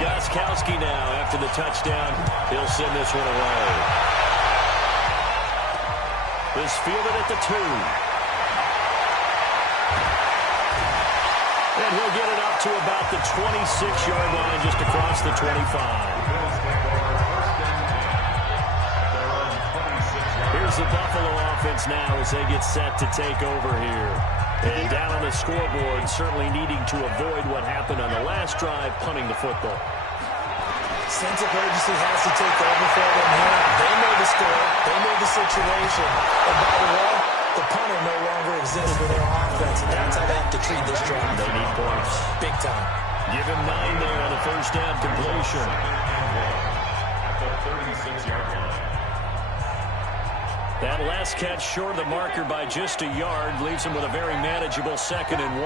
Gostkowski now after the touchdown. He'll send this one away. This fielded at the 2. And he'll get it up to about the 26-yard line, just across the 25. Here's the Buffalo offense now as they get set to take over here. And down on the scoreboard, certainly needing to avoid what happened on the last drive, punting the football. Sense of urgency has to take over for them here. They know the score. They know the situation. And by the way, the punter no longer exists for their offense. And that's how they have to treat this drive. They need points. Big time. Give him 9 there on the first down completion. At the 36-yard line. That last catch short of the marker by just a yard leaves him with a very manageable 2nd and 1.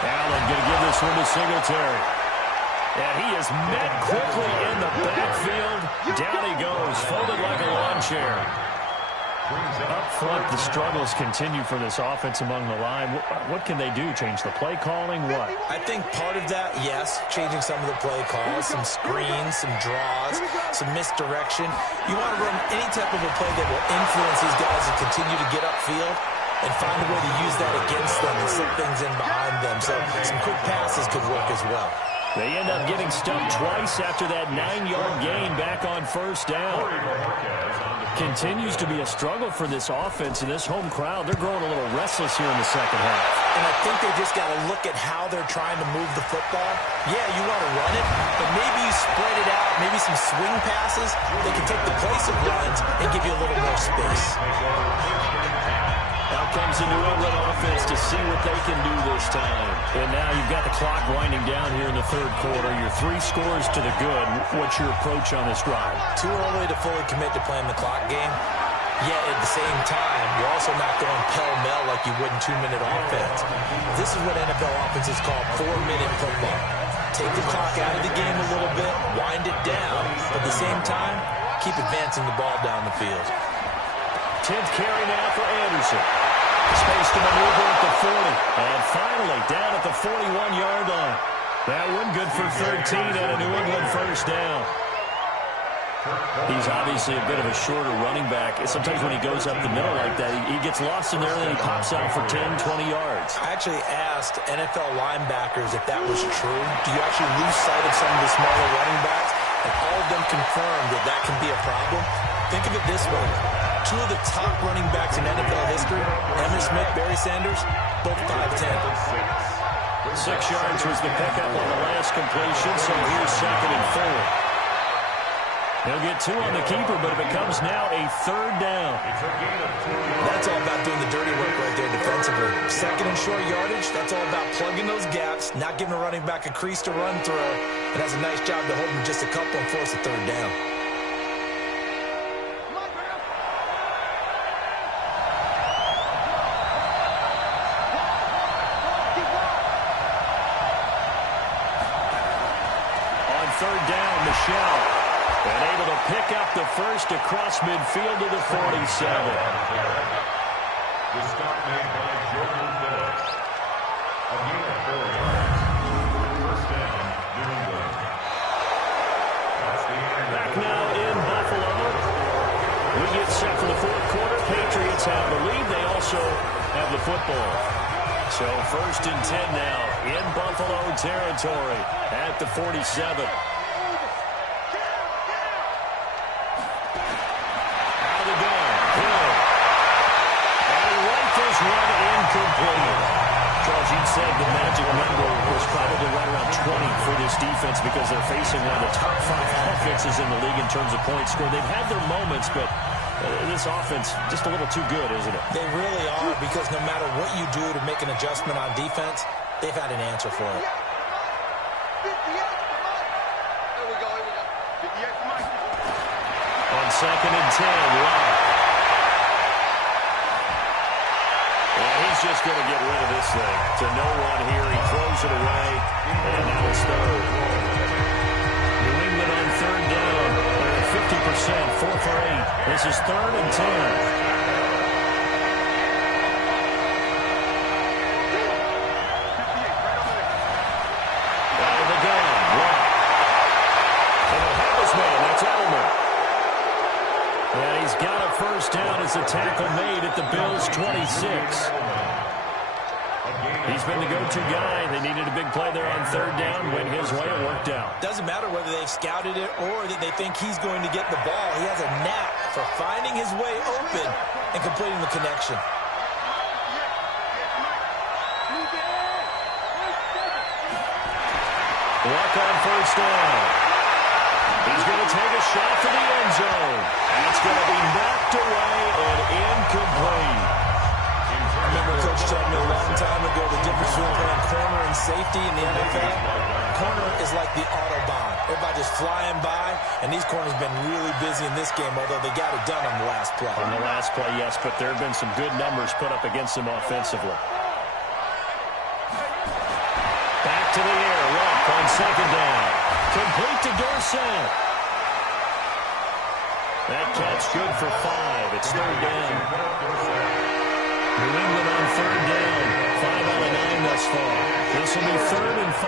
Allen going to give this one to Singletary. And he is met quickly in the backfield. Down he goes, folded like a lawn chair. Up front, the struggles continue for this offense among the line. What can they do? Change the play calling? What? I think part of that, yes, changing some of the play calls, some screens, some draws, some misdirection. You want to run any type of a play that will influence these guys to continue to get upfield and find a way to use that against them and slip things in behind them. So some quick passes could work as well. They end up getting stumped twice after that 9-yard gain back on first down. Continues to be a struggle for this offense and this home crowd. They're growing a little restless here in the second half. And I think they just got to look at how they're trying to move the football. Yeah, you want to run it, but maybe you spread it out, maybe some swing passes. They can take the place of runs and give you a little more space. Out comes the New England offense to see what they can do this time. And now you've got the clock winding down here in the third quarter. Your 3 scores to the good. What's your approach on this drive? Too early to fully commit to playing the clock game. Yet at the same time, you're also not going pell-mell like you would in 2-minute offense. This is what NFL offenses call 4-minute football. Take the clock out of the game a little bit, wind it down, but at the same time, keep advancing the ball down the field. 10th carry now for Anderson. Space to maneuver at the 40. And finally, down at the 41-yard line. That one good for 13 and a New England first down. He's obviously a bit of a shorter running back. Sometimes when he goes up the middle like that, he gets lost in there and then he pops out for 10, 20 yards. I actually asked NFL linebackers if that was true. Do you actually lose sight of some of the smaller running backs? And all of them confirmed that that can be a problem. Think of it this way. 2 of the top running backs in NFL history, Emmitt Smith, Barry Sanders, both 5'10". 6 yards was the pickup on the last completion, so here's 2nd and 4. He'll get 2 on the keeper, but it becomes now a 3rd down. That's all about doing the dirty work right there defensively. 2nd and short yardage, that's all about plugging those gaps, not giving a running back a crease to run through, and that's a nice job to hold him just a couple and force a 3rd down. On 3rd down, Michelle. And able to pick up the first across midfield to the 47. The stop made by Jordan Phillips. A gain of 4 yards. First down, New England. That's the end. Back now in Buffalo. We get set for the 4th quarter. Patriots have the lead. They also have the football. So 1st and 10 now in Buffalo territory at the 47. One incomplete. Charles, you said the magic number was probably right around 20 for this defense because they're facing one of the top 5 offenses in the league in terms of points scored. They've had their moments, but this offense just a little too good, isn't it? They really are, because no matter what you do to make an adjustment on defense, they've had an answer for it. On 2nd and 10, Locke. He's just going to get rid of this thing. To no one here. He throws it away. And now it's 3rd. New England on 3rd down. They're at 50%, 4 for 8. This is 3rd and 10. Out of the gun. Lock. And he'll have his man. That's Edelman. And he's got a first down as a tackle made at the Bills' 26. He's been the go-to guy. They needed a big play there on 3rd down. Went his way. It worked out. Doesn't matter whether they've scouted it or that they think he's going to get the ball. He has a knack for finding his way open and completing the connection. Luck on first down. He's going to take a shot for the end zone. It's going to be knocked away and incomplete. I remember Coach telling me a long time ago the difference between playing corner and safety in the NFL. Corner is like the Autobahn. Everybody just flying by, and these corners have been really busy in this game, although they got it done on the last play. On the last play, yes, but there have been some good numbers put up against them offensively. Back to the air. Luck on 2nd down. Complete to Dorsett. That catch good for 5. It's 3rd down. New England on 3rd down. 5 out of 9 thus far. This will be 3rd and 5.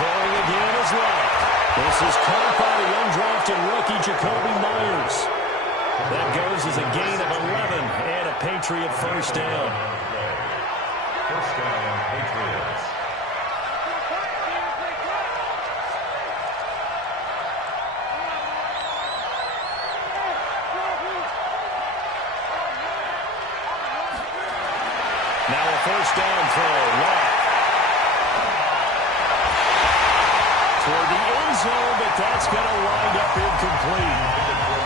Throwing again is Luck. This is caught by the undrafted rookie Jacoby Myers. That goes as a gain of 11 and a Patriot first down. First down, Patriots. Now a first down throw. Luck. Toward the end zone, but that's going to wind up incomplete.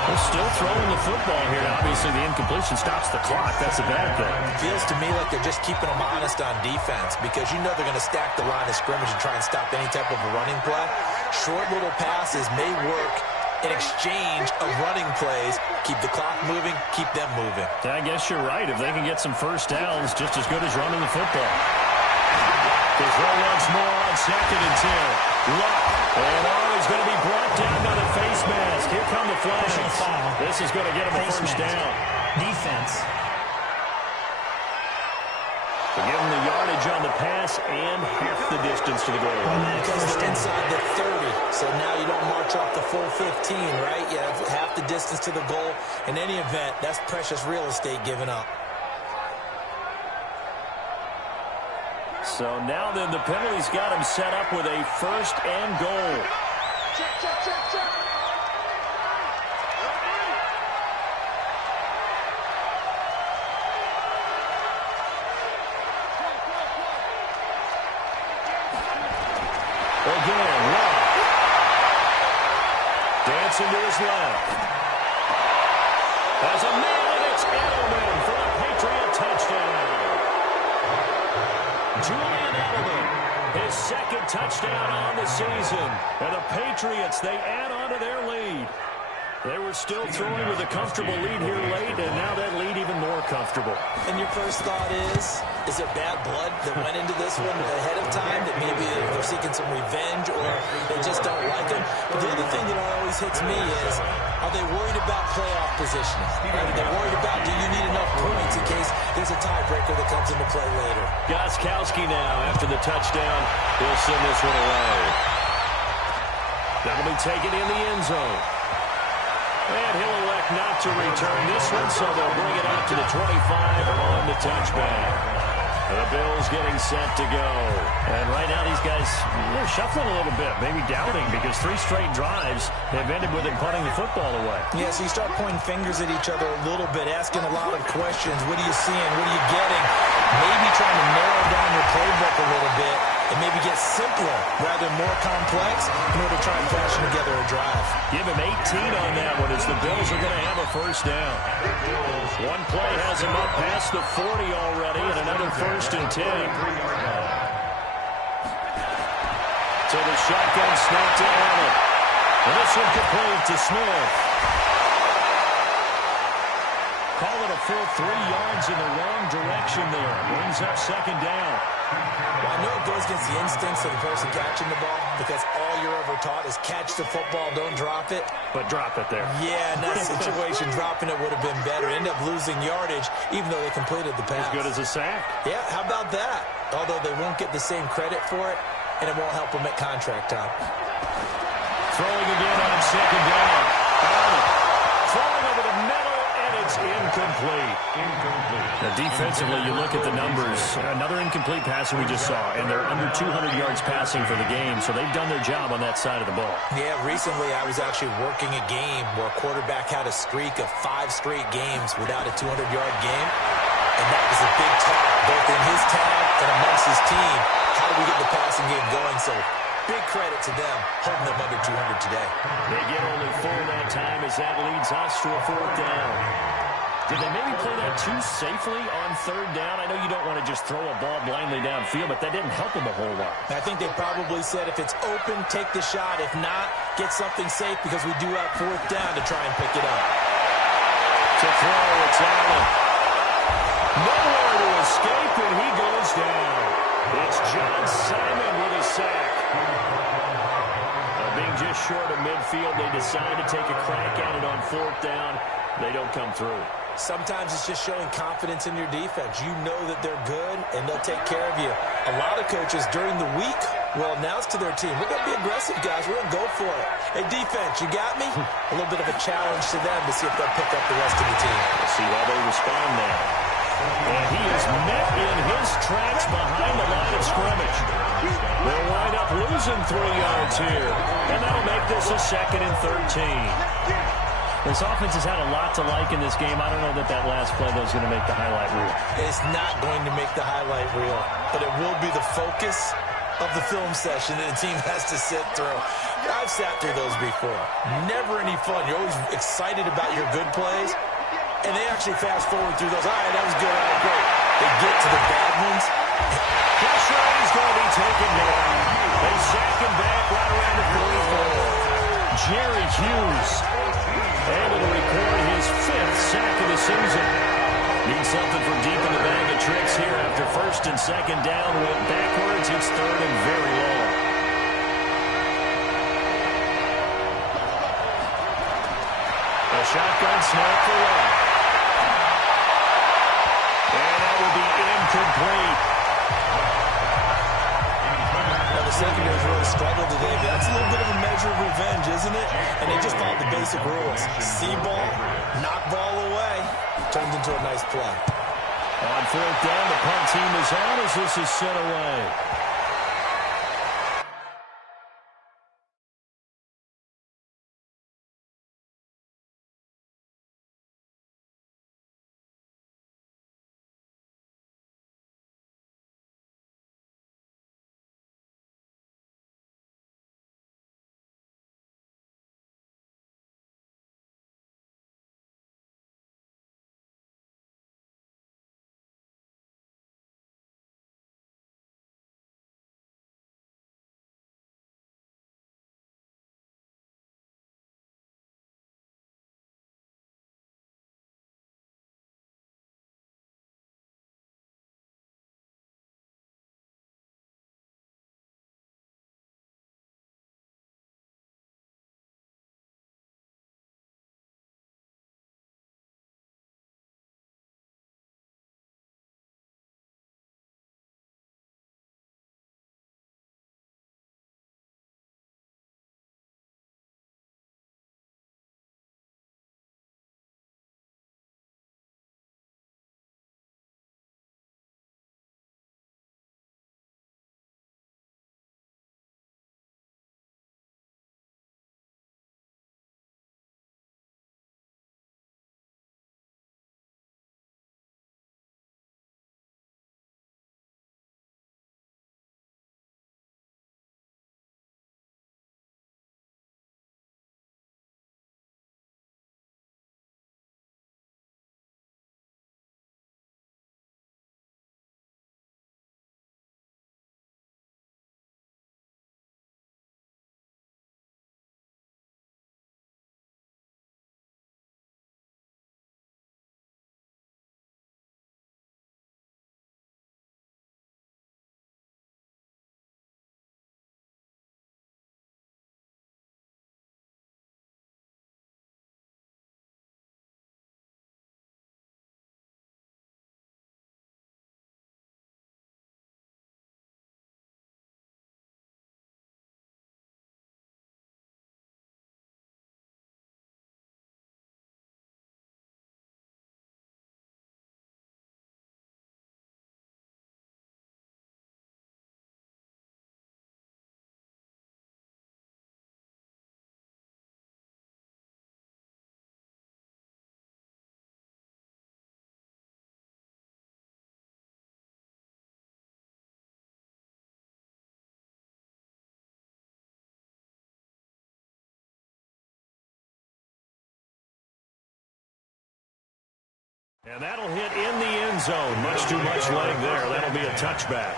They're still throwing the football here. Obviously, the incompletion stops the clock. That's a bad thing. It feels to me like they're just keeping them honest on defense, because you know they're going to stack the line of scrimmage and try and stop any type of a running play. Short little passes may work in exchange of running plays. Keep the clock moving, keep them moving. I guess you're right. If they can get some first downs, just as good as running the football. They throw once more on 2nd and 10. Luck. And he's going to be brought down by the face mask. Here come the flags. This is going to get him a first down. Defense. To give him the yardage on the pass and half the distance to the goal line. Because they're inside the 30, so now you don't march off the full 15, right? You have half the distance to the goal. In any event, that's precious real estate given up. So now then the penalty's got him set up with a 1st and goal. Check. Again, left. Dancing to his left. As a man, and it's Edelman for a Patriot touchdown. Julian Edelman, his 2nd touchdown on the season. And the Patriots, they add on to their lead. They were still throwing with a comfortable lead here late, and now that lead even more comfortable. And your first thought is there bad blood that went into this one ahead of time, that maybe they're seeking some revenge or they just don't like him? But the other thing that always hits me is, are they worried about playoff positioning? Are they worried about, do you need enough points in case there's a tiebreaker that comes into play later? Gostkowski now, after the touchdown, he'll send this one away. That'll be taken in the end zone. And he'll elect not to return this one, so they'll bring it out to the 25 on the touchback. The Bills getting set to go. And right now these guys, they're shuffling a little bit, maybe doubting, because 3 straight drives have ended with them punting the football away. Yeah, so you start pointing fingers at each other a little bit, asking a lot of questions. What are you seeing? What are you getting? Maybe trying to narrow down your playbook a little bit and maybe get simpler rather than more complex in order to try and fashion together a drive. Give him 18 on that one as the Bills are going to have a 1st down. One play has him up past the 40 already, and another 1st and 10. So the shotgun snap to Allen. And this one complete to Smith. Call it a full 3 yards in the wrong direction there. Brings up 2nd down. Well, I know it goes against the instincts of the person catching the ball, because all you're ever taught is catch the football, don't drop it. But drop it there. Yeah, in that situation, dropping it would have been better. End up losing yardage, even though they completed the pass. As good as a sack. Yeah, how about that? Although they won't get the same credit for it, and it won't help them at contract time. Throwing again on 2nd down. Allen throwing over the middle, and it's incomplete. Now, defensively, you look at the numbers. Another incomplete passer we just saw, and they're under 200 yards passing for the game, so they've done their job on that side of the ball. Yeah, recently I was actually working a game where a quarterback had a streak of 5 straight games without a 200-yard game, and that was a big talk, both in his town and amongst his team. How do we get the passing game going? So big credit to them, holding them under 200 today. They get only 4 that time as that leads us to a 4th down. Did they maybe play that too safely on 3rd down? I know you don't want to just throw a ball blindly downfield, but that didn't help them a whole lot. I think they probably said if it's open, take the shot. If not, get something safe, because we do have 4th down to try and pick it up. To throw, it's Allen. Nowhere to escape, and he goes down. It's John Simon with a sack. Being just short of midfield, they decide to take a crack at it on 4th down. They don't come through. Sometimes it's just showing confidence in your defense. You know that they're good, and they'll take care of you. A lot of coaches during the week will announce to their team, we're going to be aggressive, guys. We're going to go for it. Hey, defense, you got me? A little bit of a challenge to them to see if they'll pick up the rest of the team. We'll see how they respond now. And he is met in his tracks behind the line of scrimmage. They'll wind up losing 3 yards here. And that'll make this a 2nd and 13. This offense has had a lot to like in this game. I don't know that that last play, though, is going to make the highlight reel. It's not going to make the highlight reel, but it will be the focus of the film session that the team has to sit through. I've sat through those before. Never any fun. You're always excited about your good plays, and they actually fast forward through those. All right, that was good. All right, great. They get to the bad ones. Pressure is going to be taken down. They sack him back right around the 44. Jerry Hughes able to record his 5th sack of the season. Needs something from deep in the bag of tricks here after 1st and 2nd down. Went backwards. It's 3rd and very long. A shotgun snap for left. And that will be incomplete. Now, the secondary's really struggled today, but that's a little bit of a measure of revenge, isn't it? And they just followed the basic rules. See ball, knock ball away. Turns into a nice play. On fourth down, the punt team is out as this is sent away. And that'll hit in the end zone. Much too much leg there. That'll be a touchback.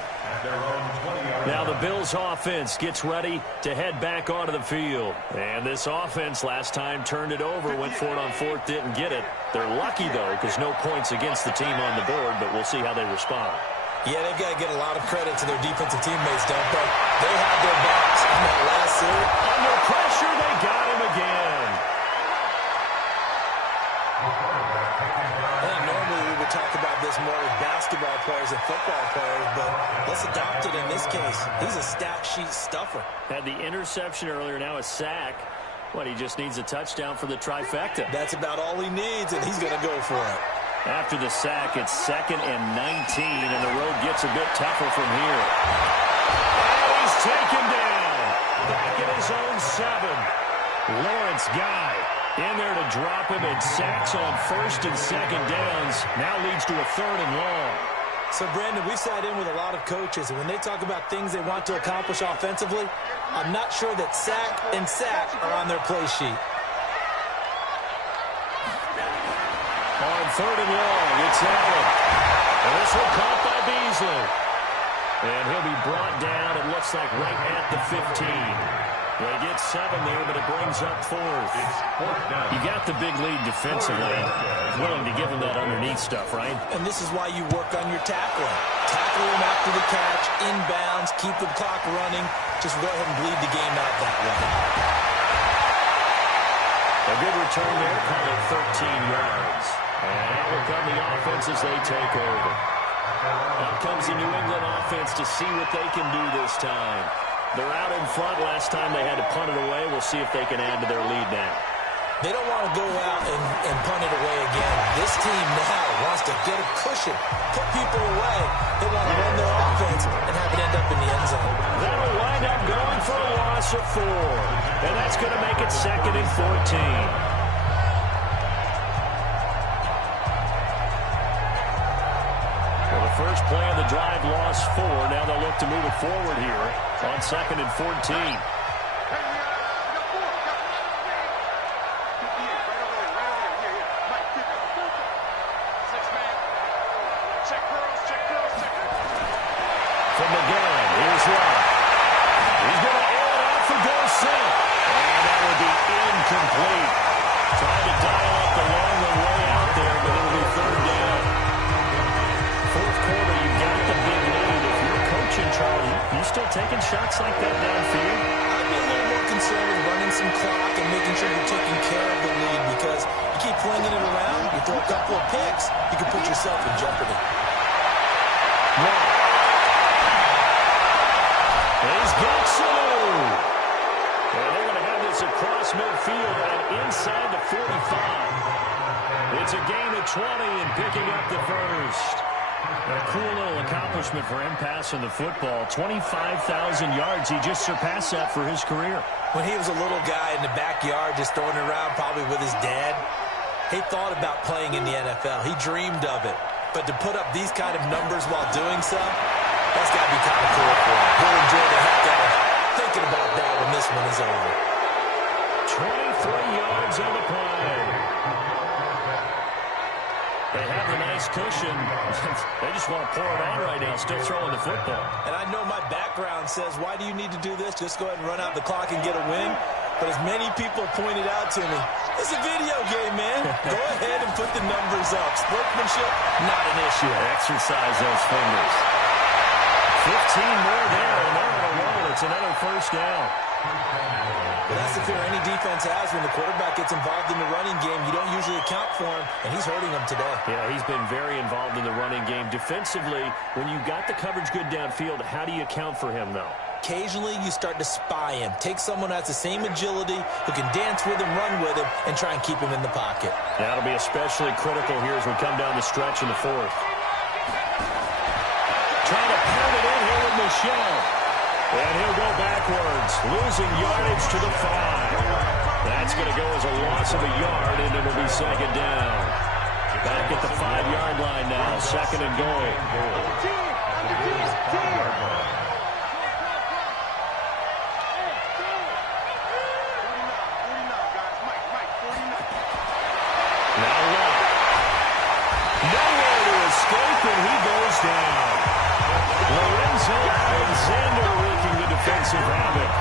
Now the Bills offense gets ready to head back onto the field. And this offense last time turned it over, went for it on fourth, didn't get it. They're lucky, though, because no points against the team on the board, but we'll see how they respond. Yeah, they've got to get a lot of credit to their defensive teammates, don't they? They had their backs in that last series. Under pressure, they got him again. I think normally we would talk about this more with basketball players and football players, but let's adopt it in this case. He's a stat sheet stuffer. Had the interception earlier, now a sack. What, he just needs a touchdown for the trifecta. That's about all he needs, and he's going to go for it. After the sack, it's 2nd and 19, and the road gets a bit tougher from here. And he's taken down. Back at his own 7. Lawrence Guy in there to drop him, and sacks on 1st and 2nd downs. Now leads to a 3rd and long. So, Brandon, we sat in with a lot of coaches, and when they talk about things they want to accomplish offensively, I'm not sure that sack and sack are on their play sheet. On 3rd and long, it's Allen. And this one caught by Beasley. And he'll be brought down, it looks like, right at the 15. They get 7 there, but it brings up 4th. You got the big lead defensively. Willing to give him that underneath stuff, right? And this is why you work on your tackling. Tackle him after the catch, inbounds, keep the clock running. Just go ahead and bleed the game out that way. A good return there, call it 13 yards. And here come the offense as they take over. Out comes the New England offense to see what they can do this time. They're out in front. Last time they had to punt it away. We'll see if they can add to their lead now. They don't want to go out and punt it away again. This team now wants to get a cushion, put people away. They want to run their offense and have it end up in the end zone. That'll wind up going for a loss of 4. And that's going to make it 2nd and 14. First play of the drive, lost 4. Now they'll look to move it forward here on 2nd and 14. From the gun, here's Love. He's going to air it out for Dorsett. And that will be incomplete. Trying to dial up the long one way out there, but it'll be 3rd down. Fourth quarter, you've got the big lead. If you're coaching, Charlie, you still taking shots like that downfield? I'd be a little more concerned with running some clock and making sure you're taking care of the lead, because you keep flinging it around, you throw a couple of picks, you can put yourself in jeopardy. Wow. He's got Sanu. And they're going to have this across midfield and inside the 45. It's a gain of 20 and picking up the first. A cool little accomplishment for him passing the football. 25,000 yards. He just surpassed that for his career. When he was a little guy in the backyard just throwing it around probably with his dad, he thought about playing in the NFL. He dreamed of it. But to put up these kind of numbers while doing so, that's got to be kind of cool for him. He'll enjoy the heck out of thinking about that when this one is over. 23 yards on the play. They have the nice cushion. They just want to pour it on right now, still throwing the football. And I know my background says, why do you need to do this? Just go ahead and run out the clock and get a win. But as many people pointed out to me, it's a video game, man. Go ahead and put the numbers up. Sportsmanship, not an issue. Exercise those fingers. 15 more there, and they're on a roll. It's another first down. But that's the fear any defense has when the quarterback gets involved in the running game. You don't usually account for him, and he's hurting them today. Yeah, he's been very involved in the running game. Defensively, when you got the coverage good downfield, how do you account for him, though? Occasionally, you start to spy him. Take someone who has the same agility, who can dance with him, run with him, and try and keep him in the pocket. That'll be especially critical here as we come down the stretch in the 4th. Trying to pound it in here with Michel. And he'll go backwards, losing yardage to the 5. That's going to go as a loss of a yard, and it'll be 2nd down. Back at the 5-yard line now, 2nd and goal. Now Love. Nowhere to escape, and he goes down. Lorenzo Alexander wreaking the defensive havoc.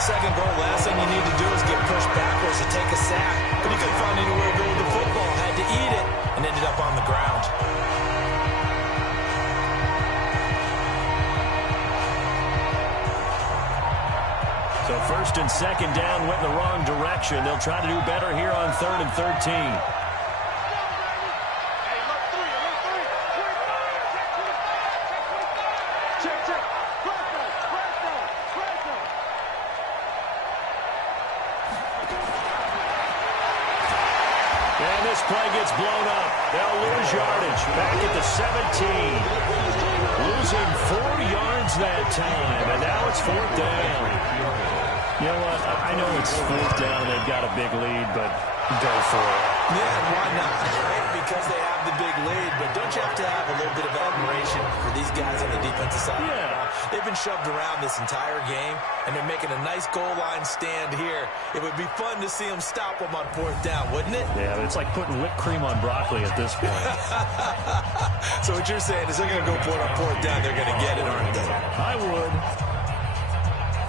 2nd goal, last thing you need to do is get pushed backwards to take a sack. But he couldn't find anywhere to go with the football, had to eat it, and ended up on the ground. So 1st and 2nd down went in the wrong direction. They'll try to do better here on 3rd and 13. And this play gets blown up. They'll lose yardage. Back at the 17. Losing 4 yards that time. And now it's 4th down. You know what? I know it's 4th down and they've got a big lead, but go for it. Yeah, why not? Right? Because they have the big lead. But don't you have to have a little bit of admiration for these guys on the defensive side? Yeah. They've been shoved around this entire game, and they're making a nice goal line stand here. It would be fun to see them stop them on 4th down, wouldn't it? Yeah, but it's like putting whipped cream on broccoli at this point. So what you're saying is they're going to go for it on 4th down. They're going to get it, aren't they? I would.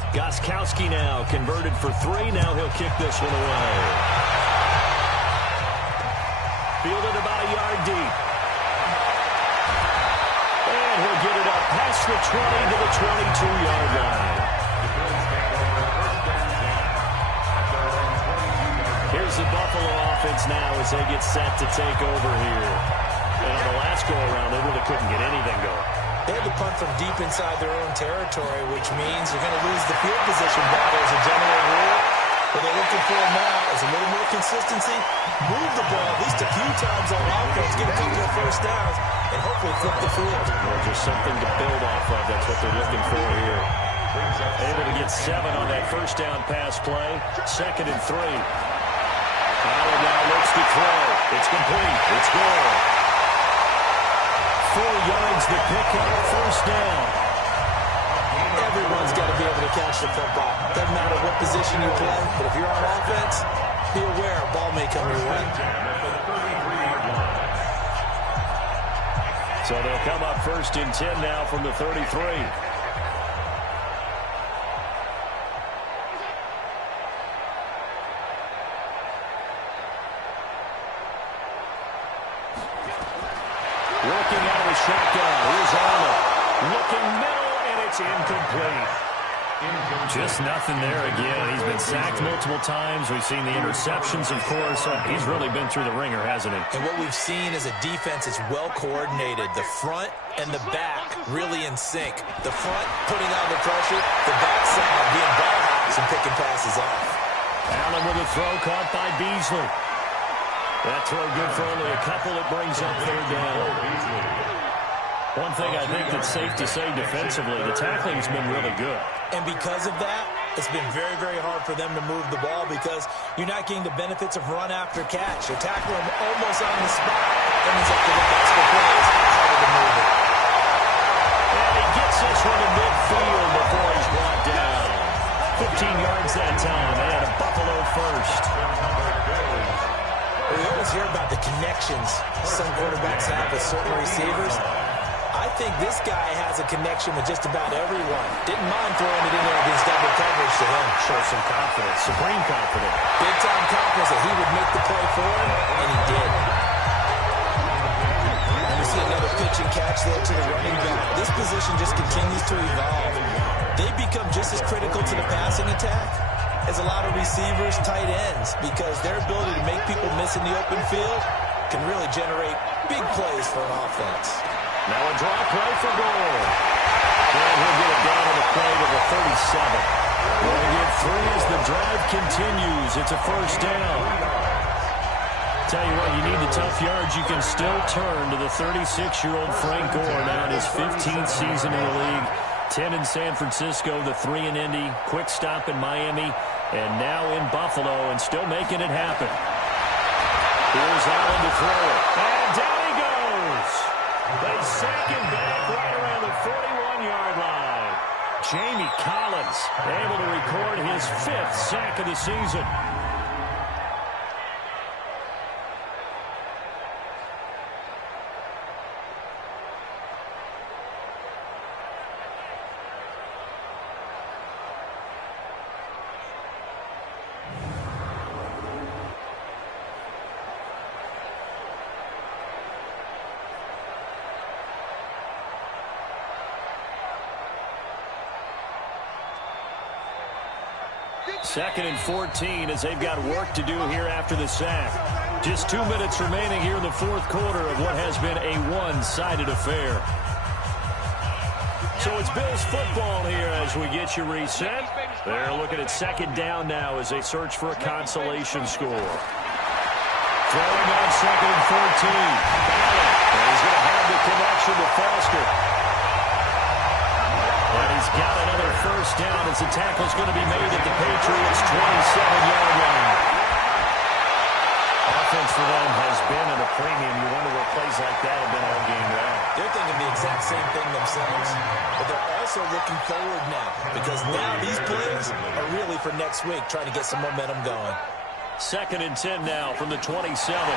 Gostkowski now converted for 3. Now he'll kick this one away. Fielded about a yard deep. And he'll get it up past the 20 to the 22-yard line. Here's the Buffalo offense now as they get set to take over here. And on the last go-around, they really couldn't get anything going. They had to punt from deep inside their own territory, which means you're going to lose the field position battle as a general rule. What they're looking for now is a little more consistency, move the ball at least a few times on offense, get a couple of first downs, and hopefully flip the field. Well, just something to build off of. That's what they're looking for here. Able to get 7 on that first down pass play. 2nd and 3. Allen now looks to throw. It's complete. It's good. 4 yards the pickup. First down. Everyone's got to be able to catch the football. Doesn't matter what position you play, but if you're on offense, be aware a ball may come your way. So they'll come up 1st and 10 now from the 33. Working out of the shotgun. Here's Allen. Looking middle, and it's incomplete. Just nothing there again. He's been sacked multiple times. We've seen the interceptions, of course. He's really been through the ringer, hasn't he? And what we've seen is a defense that's well coordinated. The front and the back really in sync. The front putting on the pressure, the backside being ball hawks and picking passes off. Allen with a throw caught by Beasley. That throw good for only a couple. It brings up 3rd down. One thing I think that's safe to say defensively, the tackling's been really good. And because of that, it's been very, very hard for them to move the ball because you're not getting the benefits of run after catch. You're tackling him almost on the spot, and he's up to the extra plays. Harder to move it. And he gets this one to midfield before he's brought down. 15 yards that time, and a Buffalo first. We always hear about the connections some quarterbacks have with certain receivers. I think this guy has a connection with just about everyone. Didn't mind throwing it in there against double coverage to him. Shows some confidence, supreme confidence. Big-time confidence that he would make the play for him, and he did. And we see another pitch and catch there to the running back. This position just continues to evolve. They become just as critical to the passing attack as a lot of receivers, tight ends, because their ability to make people miss in the open field can really generate big plays for an offense. Now a draw play for goal. And he'll get it down on the play to the 37. Going in 3 as the drive continues. It's a first down. Tell you what, you need the tough yards. You can still turn to the 36-year-old Frank Gore now in his 15th season in the league. 10 in San Francisco, the 3 in Indy, quick stop in Miami, and now in Buffalo, and still making it happen. Here's Allen to throw it. And down he goes. They sack him back right around the 41-yard line. Jamie Collins able to record his 5th sack of the season. Second and 14 as they've got work to do here after the sack. Just 2 minutes remaining here in the 4th quarter of what has been a one-sided affair. So it's Bills football here as we get you reset. They're looking at 2nd down now as they search for a consolation score. Throwing on 2nd and 14. And he's going to have the connection to Foster. And he's got another first down as the tackle's going to be made at the Patriots' 27-yard line. Offense for them has been at a premium. You wonder what plays like that have been all game long. They're thinking the exact same thing themselves, but they're also looking forward now because now these plays are really for next week, trying to get some momentum going. 2nd and 10 now from the 27. Now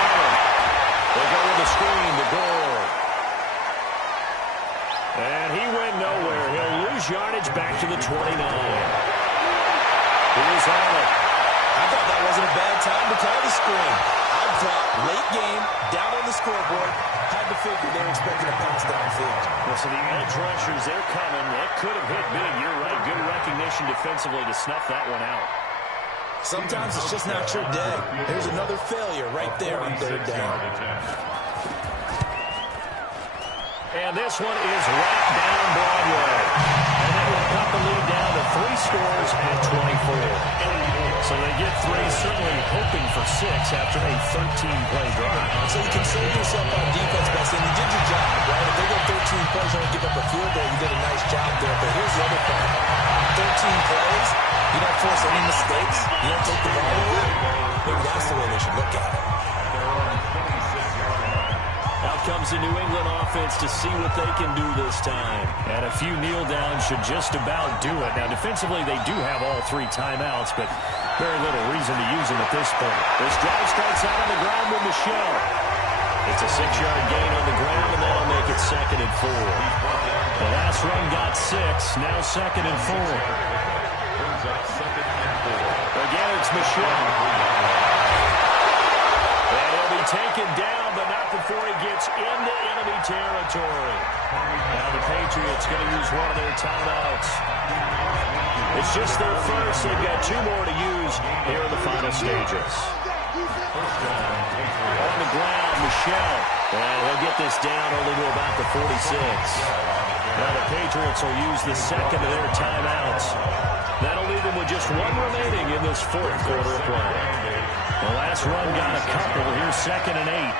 Allen. They go with a screen to Gore. And he went nowhere. He'll lose yardage back to the 29. Here's Allen. I thought that wasn't a bad time to call the screen. I thought late game, down on the scoreboard, had to figure they were expecting a pass downfield. Well, so the edge rushers, they're coming. That could have hit big. You're right. Good recognition defensively to snuff that one out. Sometimes it's just not your day. There's another failure right there on 3rd down. And this one is right down Broadway. And they will cut the lead down to 3 scores at 24. 6 after a 13-play drive. So you console yourself on defense, best, and you did your job, right? If they go 13 plays and don't give up a field goal, you did a nice job there. But here's the other part. 13 plays, you don't force any mistakes, you don't take the ball away. Maybe that's the way they should look at it. Out comes the New England offense to see what they can do this time. And a few kneel downs should just about do it. Now, defensively, they do have all 3 timeouts, but very little reason to use them at this point. This drive starts out on the ground with Michel. It's a 6-yard gain on the ground, and that'll make it 2nd and 4. The last run got 6, now 2nd and 4. Again, it's Michel. And he'll be taken down, but not before he gets into enemy territory. Now the Patriots going to use one of their timeouts. It's just their first. They've got 2 more to use here in the final stages. On the ground, Michel. And he'll get this down only to about the 46. Now the Patriots will use the 2nd of their timeouts. That'll leave them with just 1 remaining in this 4th quarter of play. The last run got a couple. Here's 2nd and 8.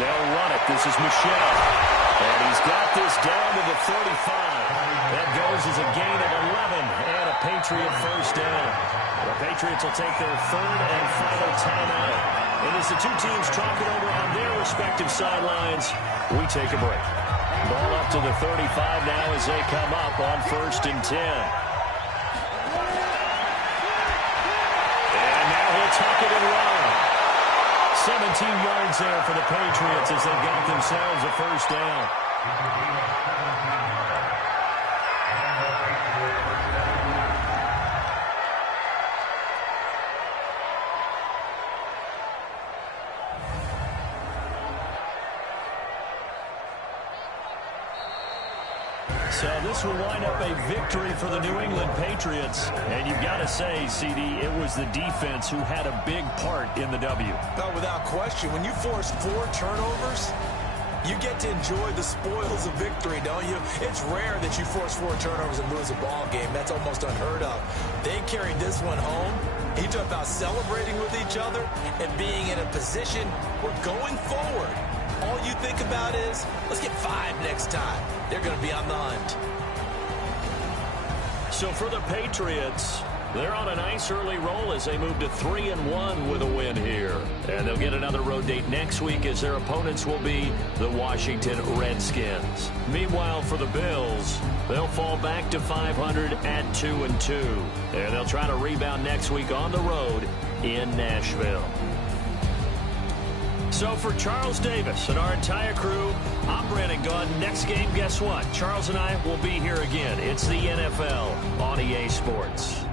They'll run it. This is Michel. And he's got this down to the 35. That goes as a gain of 11 and a Patriot first down. The Patriots will take their 3rd and final timeout. And as the 2 teams talk it over on their respective sidelines, we take a break. Ball up to the 35 now as they come up on 1st and 10. And now he'll tuck it and run. 17 yards there for the Patriots as they've got themselves a first down. So this will wind up a victory for the New England Patriots. And you've got to say, CD, it was the defense who had a big part in the W. No, without question. When you force 4 turnovers, you get to enjoy the spoils of victory, don't you? It's rare that you force 4 turnovers and lose a ball game. That's almost unheard of. They carried this one home. You talk about celebrating with each other and being in a position where going forward, all you think about is, let's get 5 next time. They're going to be on the hunt. So for the Patriots, they're on a nice early roll as they move to 3-1 with a win here. And they'll get another road date next week as their opponents will be the Washington Redskins. Meanwhile, for the Bills, they'll fall back to 500 at 2-2. And they'll try to rebound next week on the road in Nashville. So for Charles Davis and our entire crew, I'm Brandon Gunn. Next game, guess what? Charles and I will be here again. It's the NFL on EA Sports.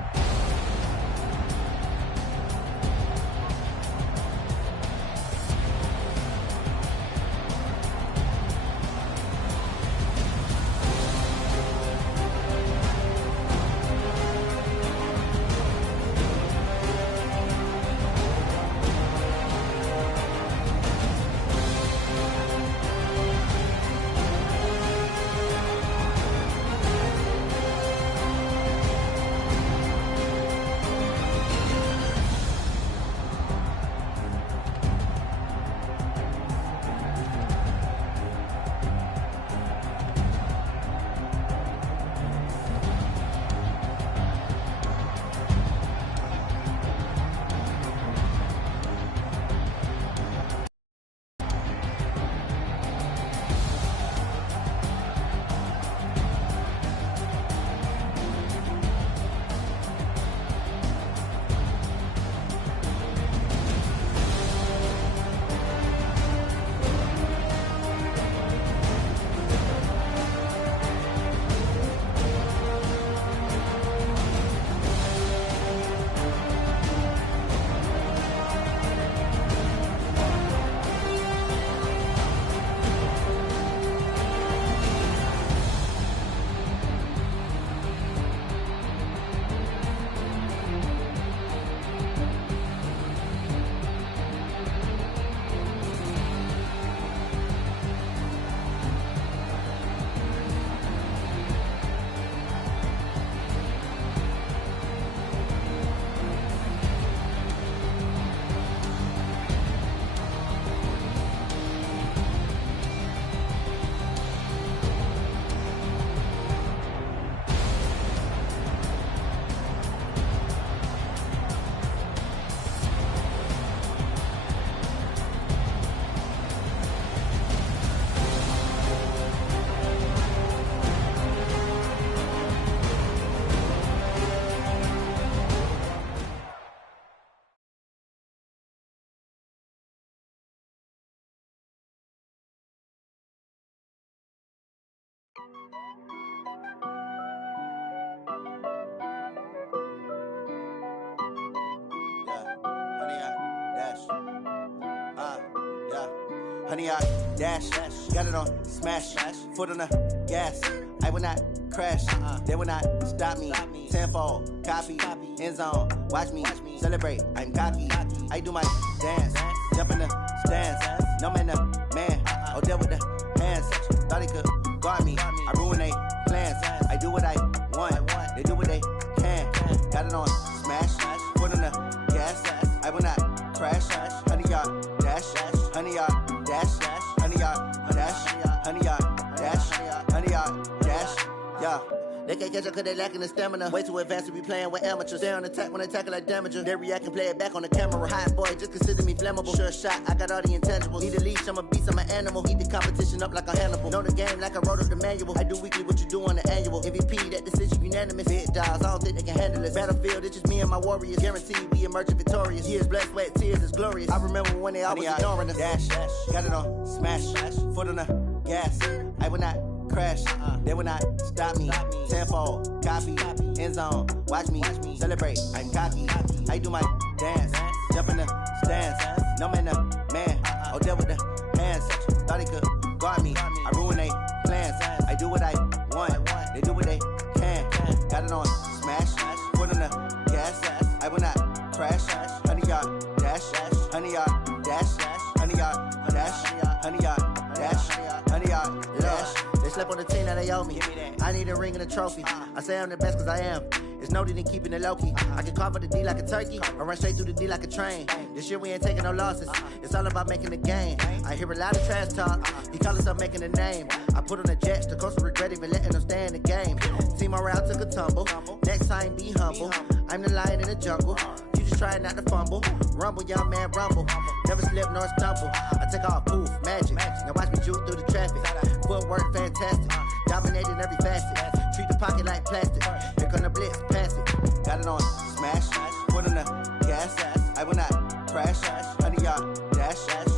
Honey, I dash, got it on smash, foot on the gas. I will not crash, they will not stop me. Tenfold, copy, end zone, watch me celebrate. I'm cocky, I do my dance, jump in the stands. No man, the man, oh, deal with the hands. Thought he could guard me, I ruin they plans. I do what I want, they do what they can. Got it on smash, foot on the gas. I will not crash, honey, y'all dash, honey, y'all dash, honey, y'all dash, honey, y'all dash, honey, y'all dash, yeah. They can't catch up cause they lacking the stamina. Way too advanced to be playing with amateurs. Stay on attack when they tackle like damager. They react and play it back on the camera. Hot boy, just consider me flammable. Sure shot, I got all the intangibles. Need a leash, I'm a beast, I'm an animal. Heat the competition up like a Hannibal. Know the game like I wrote up the manual. I do weekly what you do on the annual. MVP, that decision unanimous. Big dogs, I don't think they can handle it. Battlefield, it's just me and my warriors. Guaranteed we emerging victorious. Years, blood, sweat, tears, it's glorious. I remember when they always ignoring us. Dash, got it on smash, foot on the gas. I will not crash, they will not stop me. Tenfold, copy, end zone, watch me celebrate. I'm cocky, I do my dance, jump in the stands. No man, the man, oh, deal with the hands. Thought he could guard me, I ruin they plans. I do what I want, they do what they can. Got it on smash, foot on the gas. I will not crash, honey, y'all dash, honey, y'all dash, honey, y'all dash, honey, y'all dash, honey, y'all dash. They slept on the team that they owe me. I need a ring and a trophy. I say I'm the best cause I am. It's no need in keeping it low-key. I can carve up the D like a turkey or run straight through the D like a train. This year we ain't taking no losses. It's all about making the game. I hear a lot of trash talk. He call himself making a name. I put on the Jets. The coach will regret even letting them stay in the game. Team morale took a tumble. Next time be humble. I'm the lion in the jungle. You just try not to fumble. Rumble, young man, rumble. Never slip nor stumble. I take off, poof, magic. Now watch me juke through the traffic. Footwork fantastic. Dominating every facet. Treat the pocket like plastic. Here come the blitz, pass it. Got it on smash, foot on the gas. I will not crash. Honey, y'all dash,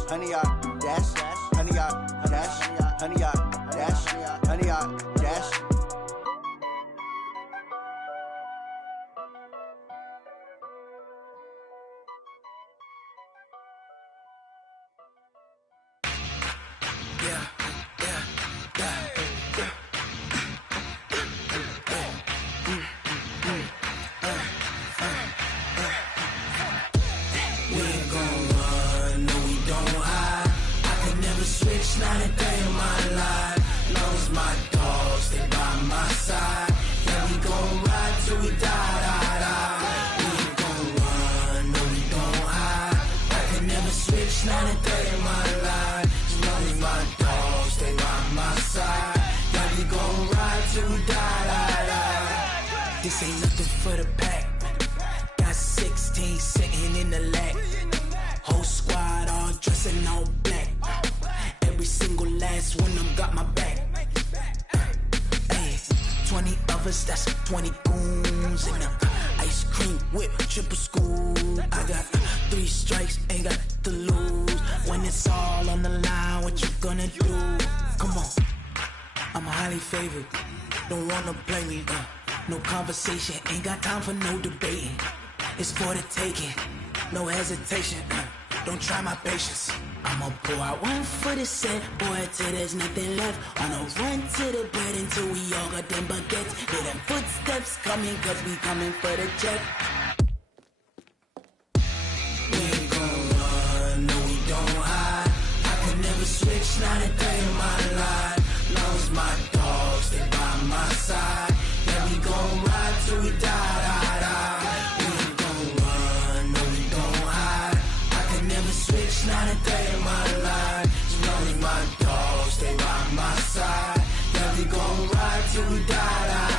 honey, y'all dash, honey, y'all dash, honey, y'all dash, honey, y'all dash. Not a day in my life. Knows my dogs, they by my side. Yeah, we gon' ride till we die. We ain't gon' run, no, we don't hide. I can never switch, not a day in my life. Knows my dogs, they by my side. Yeah, we gon' ride till we die. This ain't nothing for the pack. Got 16 sitting in the lap. Whole squad all dressing all black. Every single last one of them got my back. Hey, 20 of us, that's 20 goons. And ice cream whip, triple scoop. I got 3 strikes, ain't got to lose. When it's all on the line, what you gonna do? Come on, I'm highly favored. Don't wanna play me, no conversation. Ain't got time for no debating. It's for the taking, no hesitation. Don't try my patience. I'ma pour out one for the set, boy, till there's nothing left. On a run to the bread until we all got them baguettes. Hear them footsteps coming, cause we coming for the jet. We ain't gon' run, no, we don't hide. I can never switch, not a day in my life. Lost my dogs, they by my side. Yeah, we gon' ride till we die. We ain't gon' run, no, we don't hide. I can never switch, not a day in my life. As long as my dogs, they by my side. Yeah, we gon' ride till we die.